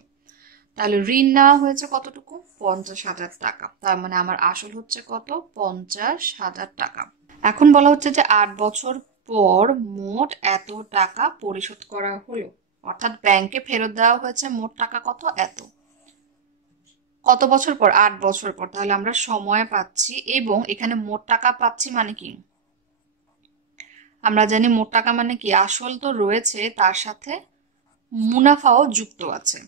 তাহলে ঋণ নেওয়া হয়েছে কতটুকু, 50,000 টাকা। তার মানে আমার আসল হচ্ছে কত, 50,000 টাকা। এখন বলা হচ্ছে যে 8 বছর পর মোট এত টাকা পরিশোধ করা হলো, অর্থাৎ ব্যাংকে ফেরত দেওয়া হয়েছে মোট টাকা কত, এত। কত বছর পর, 8 বছর পর। তাহলে আমরা সময় পাচ্ছি এবং এখানে মোট টাকা পাচ্ছি মানে কি, আমরা জানি মোট টাকা মানে কি, আসল তো রয়েছে তার সাথে মুনাফাও যুক্ত আছে।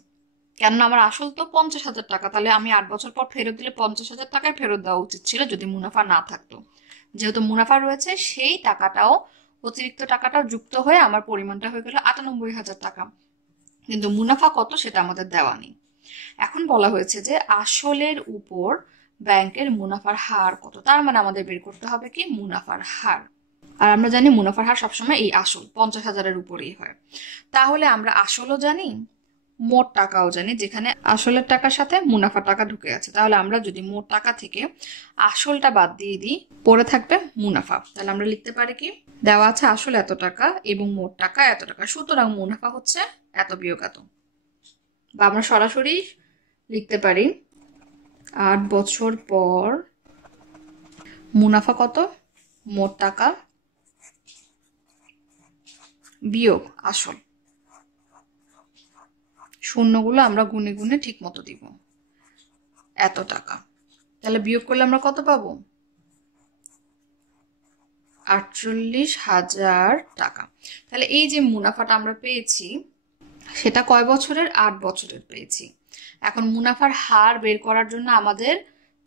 কেননা আমার আসল তো 50,000 টাকা, তাহলে আমি 8 বছর পর ফেরত দিলে 50,000 টাকায় ফেরত দেওয়া উচিত ছিল যদি মুনাফা না থাকতো। যেহেতু মুনাফা রয়েছে, সেই টাকাটাও, অতিরিক্ত টাকাটাও যুক্ত হয়ে আমার পরিমাণটা হয়ে গেল 98,000 টাকা। কিন্তু মুনাফা কত সেটা আমাদের দেওয়া নেই। এখন বলা হয়েছে যে আসলের উপর ব্যাংকের মুনাফার হার কত, তার মানে আমাদের বের করতে হবে কি, মুনাফার হার। আর আমরা জানি মুনাফার হার সবসময় এই আসল 50,000-এর উপরেই হয়। তাহলে আমরা আসলও জানি, মোট টাকাও জানি, যেখানে আসলের টাকার সাথে মুনাফা টাকা ঢুকে আছে। তাহলে আমরা যদি মোট টাকা থেকে আসলটা বাদ দিয়ে দিই, পড়ে থাকবে মুনাফা। তাহলে আমরা লিখতে পারি কি, দেওয়া আছে আসল এত টাকা এবং মোট টাকা এত টাকা, সুতরাং মুনাফা হচ্ছে এত বিয়োগ এত। বা আমরা সরাসরি লিখতে পারি 8 বছর পর মুনাফা কত, মোট টাকা বিয়োগ আসল। শূন্যগুলো আমরা গুনে গুনে ঠিক মতো দিব, এত টাকা। তাহলে বিয়োগ করলে আমরা কত পাবো, 48,000 টাকা। তাহলে এই যে মুনাফাটা আমরা পেয়েছি সেটা কয় বছরের, 8 বছরের পেয়েছি। এখন মুনাফার হার বের করার জন্য আমাদের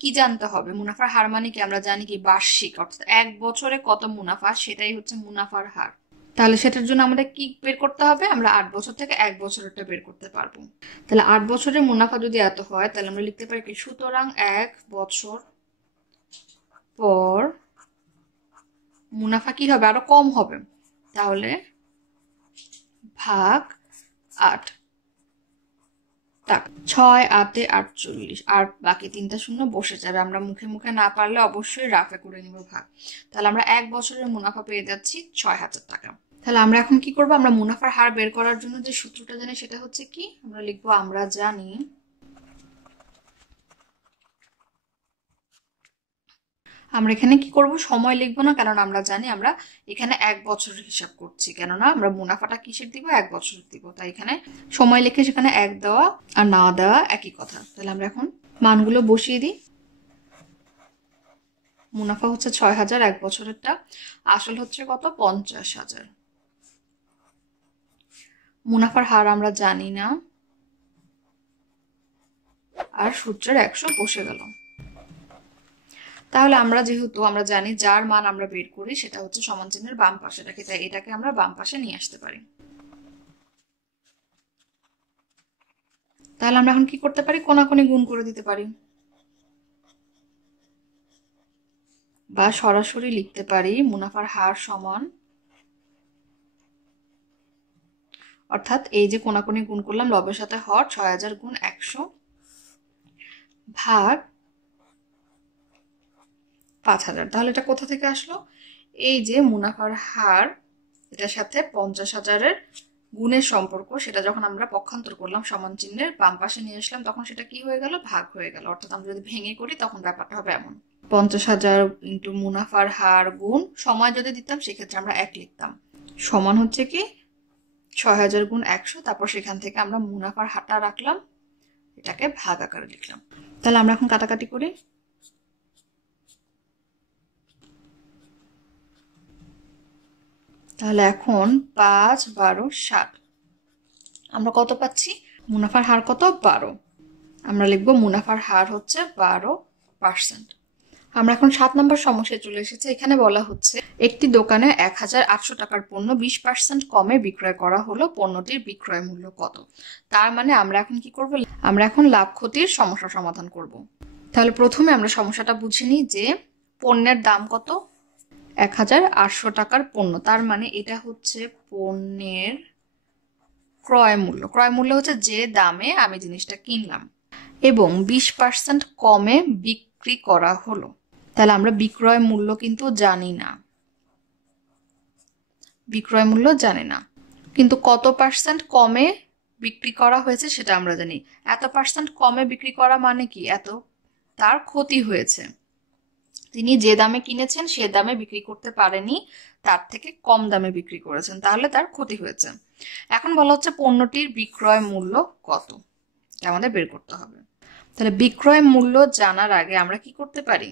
কি জানতে হবে, মুনাফার হার মানে কি, আমরা জানি কি বার্ষিক, অর্থাৎ 1 বছরে কত মুনাফা সেটাই হচ্ছে মুনাফার হার। তাহলে সেটার জন্য আমাদের কি বের করতে হবে, আমরা 8 বছর থেকে 1 বছরেরটা বের করতে পারবো। তাহলে 8 বছরের মুনাফা যদি এত হয়, তাহলে আমরা লিখতে পারি কি, সুতরাং 1 বছর পর মুনাফা কি হবে, আরো কম হবে। তাহলে ভাগ 8 টাকা, 6 8 48, আর বাকি 3টা শূন্য বসে যাবে। আমরা মুখে মুখে না পারলে অবশ্যই রাফে করে নিব ভাগ। তাহলে আমরা 1 বছরের মুনাফা পেয়ে যাচ্ছি 6,000 টাকা। তাহলে আমরা এখন কি করব, আমরা মুনাফার হার বের করার জন্য যে সূত্রটা জানি সেটা হচ্ছে কি, আমরা লিখবো, আমরা জানি আমরা এখানে কি করব, সময় লিখবো না, কারণ আমরা জানি আমরা এখানে 1 বছরের হিসাব করছি, কেননা আমরা মুনাফাটা কিসের দিব, 1 বছরের দিব। তাই এখানে সময় লিখে সেখানে 1 দেওয়া আর না দেওয়া একই কথা। তাহলে আমরা এখন মানগুলো বসিয়ে দিই। মুনাফা হচ্ছে 6,000 1 বছরেরটা, আসল হচ্ছে কত, 50,000। মুনাফার হার আমরা জানি না, আর সূত্রের 100 বসে গেল। তাহলে আমরা যেহেতু আমরা জানি যার মান আমরা বের করি সেটা হচ্ছে সমান চিহ্নের বাম পাশে রাখি, তাই এটাকে আমরা বাম পাশে নিয়ে আসতে পারি। তাহলে আমরা এখন কি করতে পারি, কোনাকুনি গুণ করে দিতে পারি, বা সরাসরি লিখতে পারি মুনাফার হার সমান, অর্থাৎ এই যে কোনাকুনি গুণ করলাম, লবের সাথে হর, 6,000 গুণ 100 ভাগ 5,000। তাহলে এটা কোথা থেকে আসলো, এই যে মুনাফার হার এটার সাথে 50,000-এর গুণের সম্পর্ক, সেটা যখন আমরা পক্ষান্তর করলাম সমান চিহ্নের বাম পাশে নিয়ে আসলাম, তখন সেটা কি হয়ে গেল, ভাগ হয়ে গেল। অর্থাৎ আমরা যদি ভেঙে করি তখন ব্যাপারটা হবে এমন, 50,000 ইন্টু মুনাফার হার গুণ সময় যদি দিতাম সেক্ষেত্রে আমরা 1 লিখতাম, সমান হচ্ছে কি 6,000 গুণ 100। তারপর সেখান থেকে আমরা মুনাফার হারটা রাখলাম, এটাকে ভাগ আকারে লিখলাম। তাহলে আমরা এখন কাটাকাটি করি। তাহলে এখন 5, 12, 60 আমরা কত পাচ্ছি, মুনাফার হার কত, 12। আমরা লিখবো মুনাফার হার হচ্ছে 12%। আমরা এখন 7 নম্বর সমস্যায় চলে এসেছি। এখানে বলা হচ্ছে একটি দোকানে 1,800 টাকার পণ্য 20% কমে বিক্রয় করা হলো, পণ্যটির বিক্রয় মূল্য কত? তার মানে আমরা এখন কি করব, আমরা এখন লাভ ক্ষতির সমস্যা সমাধান করব। তাহলে প্রথমে আমরা সমস্যাটা বুঝে নিই যে পণ্যের দাম কত, 1,800 টাকার পণ্য, তার মানে এটা হচ্ছে পণ্যের ক্রয় মূল্য। ক্রয় মূল্য হচ্ছে যে দামে আমি জিনিসটা কিনলাম, এবং 20% কমে বিক্রি করা হলো। তাহলে আমরা বিক্রয় মূল্য কিন্তু জানি না, বিক্রয় মূল্য জানি না, কিন্তু কত পার্সেন্ট কমে বিক্রি করা হয়েছে সেটা আমরা জানি। এত পার্সেন্ট কমে বিক্রি করা মানে কি, এত তার ক্ষতি হয়েছে, তিনি যে দামে কিনেছেন সে দামে বিক্রি করতে পারেনি, তার থেকে কম দামে বিক্রি করেছেন, তাহলে তার ক্ষতি হয়েছে। এখন বলা হচ্ছে পণ্যটির বিক্রয় মূল্য কত, আমাদের বের করতে হবে। তাহলে বিক্রয় মূল্য জানার আগে আমরা কি করতে পারি,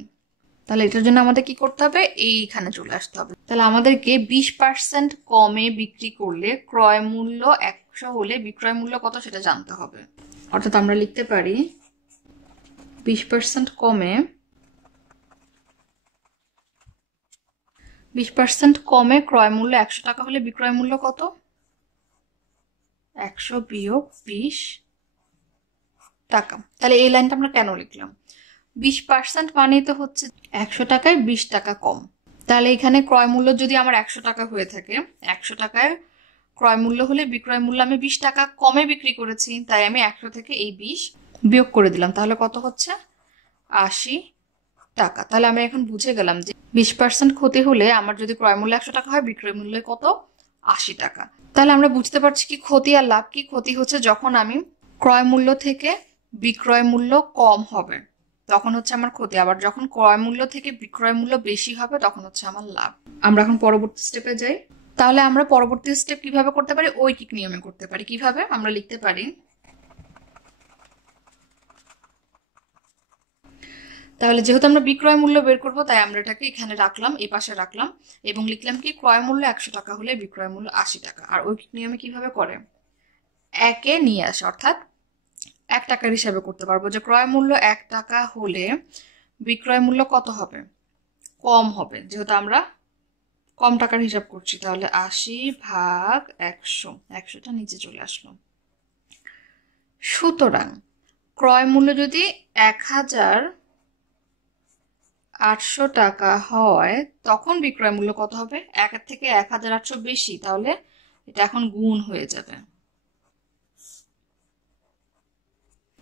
তাহলে এটার জন্য আমাদের কি করতে হবে, এইখানে চলে আসতে হবে। তাহলে আমাদেরকে 20% কমে বিক্রি করলে ক্রয় মূল্য 100 হলে বিক্রয় মূল্য কত সেটা জানতে হবে। অর্থাৎ আমরা লিখতে পারি 20% কমে 20% কমে ক্রয় মূল্য 100 টাকা হলে বিক্রয় মূল্য কত, 100 বিয়োগ 20 টাকা। তাহলে এই লাইনটা আমরা কেন লিখলাম, 20% মানে তো হচ্ছে 100 টাকায় 20 টাকা কম। তাহলে এখানে ক্রয় মূল্য যদি আমার 100 টাকা হয়ে থাকে, 100 টাকায় ক্রয় মূল্য হলে বিক্রয় মূল্য আমি 20 টাকা কমে বিক্রি করেছি, তাই আমি 100 থেকে এই 20 বিয়োগ করে দিলাম, তাহলে কত হচ্ছে 80 টাকা। তাহলে আমি এখন বুঝে গেলাম যে 20% ক্ষতি হলে আমার যদি ক্রয় মূল্য 100 টাকা হয়, বিক্রয় মূল্য কত, 80 টাকা। তাহলে আমরা বুঝতে পারছি কি ক্ষতি আর লাভ কি। ক্ষতি হচ্ছে যখন আমি ক্রয় মূল্য থেকে বিক্রয় মূল্য কম হবে তখন হচ্ছে আমার ক্ষতি, আবার যখন ক্রয় মূল্য থেকে বিক্রয় মূল্য বেশি হবে তখন হচ্ছে আমার লাভ। আমরা এখন পরবর্তী স্টেপে যাই। তাহলে আমরা পরবর্তী স্টেপ কিভাবে করতে পারি, ঐকিক নিয়মে করতে পারি। কিভাবে, আমরা লিখতে পারি, তাহলে যেহেতু আমরা বিক্রয় মূল্য বের করব তাই আমরা এটাকে এখানে রাখলাম, এই পাশে রাখলাম, এবং লিখলাম কি ক্রয় মূল্য 100 টাকা হলে বিক্রয় মূল্য 80 টাকা। আর ঐকিক নিয়মে কিভাবে করে, একে নিয়ে আসে, অর্থাৎ 1 টাকার হিসাবে করতে পারবো যে ক্রয় মূল্য 1 টাকা হলে বিক্রয় মূল্য কত হবে, কম হবে, যেহেতু আমরা কম টাকার হিসাব করছি। তাহলে 80 ভাগ 100, 100টা নিচে চলে আসলো। সুতরাং ক্রয় মূল্য যদি 1,800 টাকা হয় তখন বিক্রয় মূল্য কত হবে, 1 থেকে 1,800 বেশি, তাহলে এটা এখন গুণ হয়ে যাবে।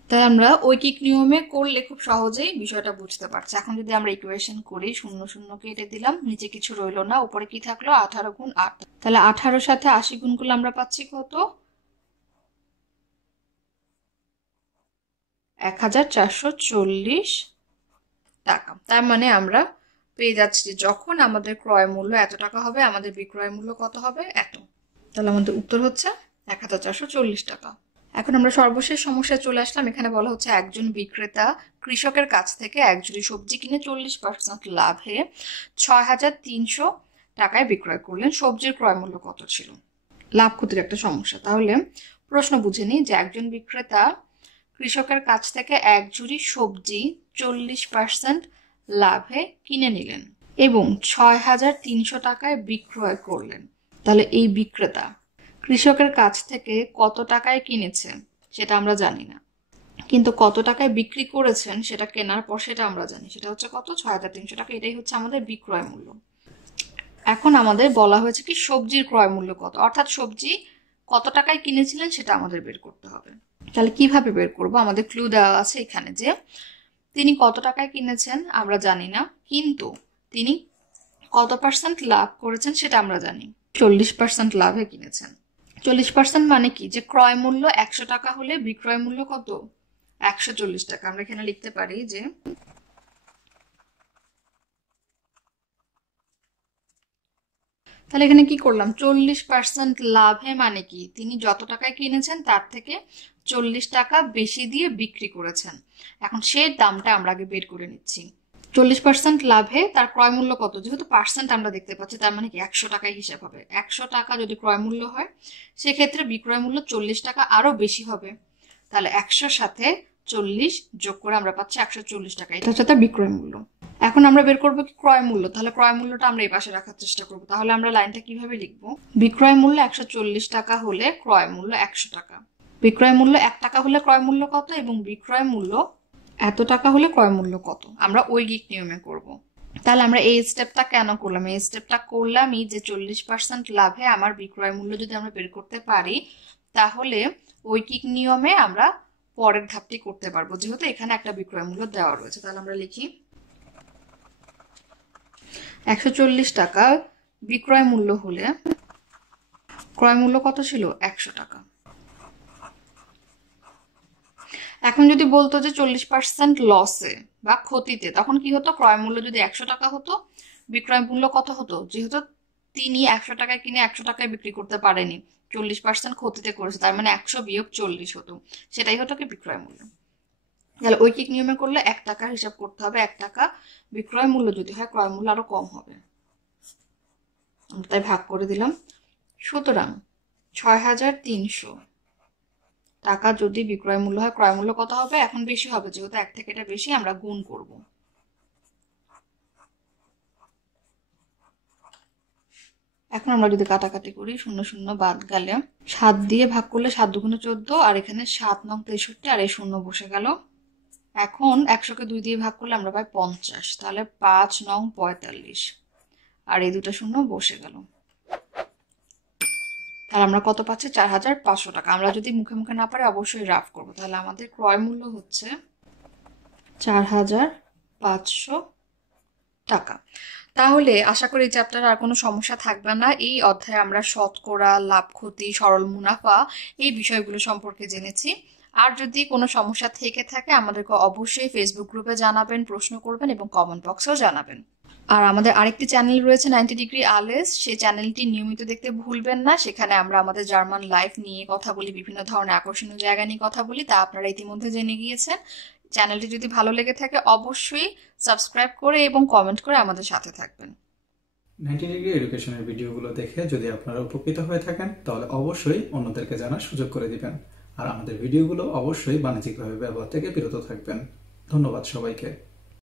তাই আমরা ঐকিক নিয়মে করলে খুব সহজেই বিষয়টা বুঝতে পারছি। এখন যদি আমরা ইকুয়েশন করি, 0 0 কেটে দিলাম, নিচে কিছু রইলো না, উপরে কি থাকলো 18 গুণ 8। তাহলে 18 সাথে 80 গুণ করলে আমরা পাচ্ছি কত, 1,440 টাকা। তার মানে আমরা পেয়ে যাচ্ছি যে যখন আমাদের ক্রয় মূল্য এত টাকা হবে আমাদের বিক্রয় মূল্য কত হবে, এত। তাহলে আমাদের উত্তর হচ্ছে 1,440 টাকা। এখন আমরা সর্বশেষ সমস্যায় চলে আসলাম। এখানে বলা হচ্ছে একজন বিক্রেতা কৃষকের কাছ থেকে এক ঝুড়ি সবজি কিনে 40% লাভে 6,300 টাকায় বিক্রয় করলেন, সবজির ক্রয় মূল্য কত ছিল? লাভ ক্ষতির একটা সমস্যা। তাহলে প্রশ্ন বুঝে নিই যে একজন বিক্রেতা কৃষকের কাছ থেকে এক ঝুড়ি সবজি 40% লাভে কিনে নিলেন এবং 6,300 টাকায় বিক্রয় করলেন। তাহলে এই বিক্রেতা কৃষকের কাছ থেকে কত টাকায় কিনেছেন সেটা আমরা জানি না, কিন্তু কত টাকায় বিক্রি করেছেন সেটা কেনার পর সেটা আমরা জানি, সেটা হচ্ছে কত, 6,300 টাকা। এটাই হচ্ছে আমাদের বিক্রয় মূল্য। এখন আমাদের বলা হয়েছে কি সবজির ক্রয় মূল্য কত, অর্থাৎ সবজি কত টাকায় কিনেছিলেন সেটা আমাদের বের করতে হবে। তাহলে কিভাবে বের করব, আমাদের ক্লু দেওয়া আছে এখানে যে তিনি কত টাকায় কিনেছেন আমরা জানি না, কিন্তু তিনি কত পার্সেন্ট লাভ করেছেন সেটা আমরা জানি। 40% লাভে কিনেছেন। 40% মানে কি, যে ক্রয় মূল্য 100 টাকা হলে বিক্রয় মূল্য কত? 140 টাকা। আমরা এখানে লিখতে পারি যে তাহলে এখানে কি করলাম, 40% লাভে মানে কি, তিনি যত টাকায় কিনেছেন তার থেকে 40 টাকা বেশি দিয়ে বিক্রি করেছেন। এখন সেই দামটা আমরা আগে বের করে নিচ্ছি। 40% লাভে তার ক্রয় মূল্য কত, যেহেতু পার্সেন্ট আমরা দেখতে পাচ্ছি তার মানে কি 100 টাকায় হিসাব হবে। 100 টাকা যদি ক্রয় মূল্য হয় সেক্ষেত্রে বিক্রয় মূল্য 40 টাকা আরো বেশি হবে। তাহলে 100 সাথে 40 যোগ করে আমরা পাচ্ছি 140 টাকা, এটা হচ্ছে তার বিক্রয় মূল্য। এখন আমরা বের করবো কি ক্রয় মূল্য, তাহলে ক্রয় মূল্যটা আমরা এই পাশে রাখার চেষ্টা করবো। তাহলে আমরা লাইনটা কিভাবে লিখবো, বিক্রয় মূল্য 140 টাকা হলে ক্রয় মূল্য 100 টাকা। বিক্রয় মূল্য 1 টাকা হলে ক্রয় মূল্য কত এবং বিক্রয় মূল্য এত টাকা হলে ক্রয় মূল্য কত, আমরা ঐকিক নিয়মে করব। তাহলে আমরা এই স্টেপটা কেন করলাম, এই স্টেপটা করলামই যে 40% লাভে আমার বিক্রয় মূল্য যদি আমরা বের করতে পারি তাহলে ঐকিক নিয়মে আমরা পরের ধাপটি করতে পারবো, যেহেতু এখানে একটা বিক্রয় মূল্য দেওয়া রয়েছে। তাহলে আমরা লিখি 140 টাকা বিক্রয় মূল্য হলে ক্রয় মূল্য কত ছিল, 100 টাকা। এখন যদি বলতো যে 40% লসে বা ক্ষতিতে, তখন কি হতো, ক্রয় মূল্য যদি 100 টাকা হতো বিক্রয় মূল্য কত হতো, যেহেতু তিনি 100 টাকায় কিনে 100 টাকায় বিক্রি করতে পারেনি, 40% ক্ষতিতে করেছে, তার মানে 100 বিয়োগ 40 হতো, সেটাই হতো কি বিক্রয় মূল্য। তাহলে ঐকিক নিয়মে করলে 1 টাকার হিসাব করতে হবে, 1 টাকা বিক্রয় মূল্য যদি হয় ক্রয় মূল্য আরো কম হবে, তাই ভাগ করে দিলাম। সুতরাং 6300 টাকা যদি বিক্রয় মূল্য হয় ক্রয় মূল্য কত হবে, এখন বেশি হবে যেহেতু 1 থেকে এটা বেশি, আমরা গুণ করব। এখন আমরা যদি কাটাকাটি করি, 0 0 বাদ গেলে 7 দিয়ে ভাগ করলে 7 দুগুণে 14, আর এখানে 7 নং 63 আর এই 0 বসে গেল। এখন 100কে 2 দিয়ে ভাগ করলে আমরা পাই 50, তাহলে 5 নং 45 আর এই দুটো 0 বসে গেল। তাহলে আমরা কত পাচ্ছি, 4500 টাকা। আমরা যদি মুখে মুখে না পারি অবশ্যই রাফ করবো। তাহলে আমাদের ক্রয় মূল্য হচ্ছে 4500 টাকা। তাহলে আশা করি এই চ্যাপ্টারে আর কোনো সমস্যা থাকবে না। এই অধ্যায়ে আমরা শতকরা, লাভ ক্ষতি, সরল মুনাফা এই বিষয়গুলো সম্পর্কে জেনেছি। আর যদি কোনো সমস্যা থেকে থাকে আমাদেরকে অবশ্যই ফেসবুক গ্রুপে জানাবেন, প্রশ্ন করবেন এবং কমেন্ট বক্সেও জানাবেন। আর আমাদের আরেকটি চ্যানেল রয়েছে 90 ডিগ্রি আলেস, সেই চ্যানেলটি নিয়মিত দেখতে ভুলবেন না। সেখানে আমরা আমাদের জার্মান লাইফ নিয়ে কথা বলি, বিভিন্ন ধরনের আকর্ষণীয় জায়গা নিয়ে কথা বলি, তা আপনারা ইতিমধ্যে জেনে গিয়েছেন। চ্যানেলটি যদি ভালো লেগে থাকে অবশ্যই সাবস্ক্রাইব করে এবং কমেন্ট করে আমাদের সাথে থাকবেন। 90 ডিগ্রি এডুকেশনের ভিডিওগুলো দেখে যদি আপনারা উপকৃত হয়ে থাকেন তাহলে অবশ্যই অন্যদেরকে জানার সুযোগ করে দিবেন। আর আমাদের ভিডিওগুলো অবশ্যই বাণিজ্যিকভাবে ব্যবহার থেকে বিরত থাকবেন। ধন্যবাদ সবাইকে।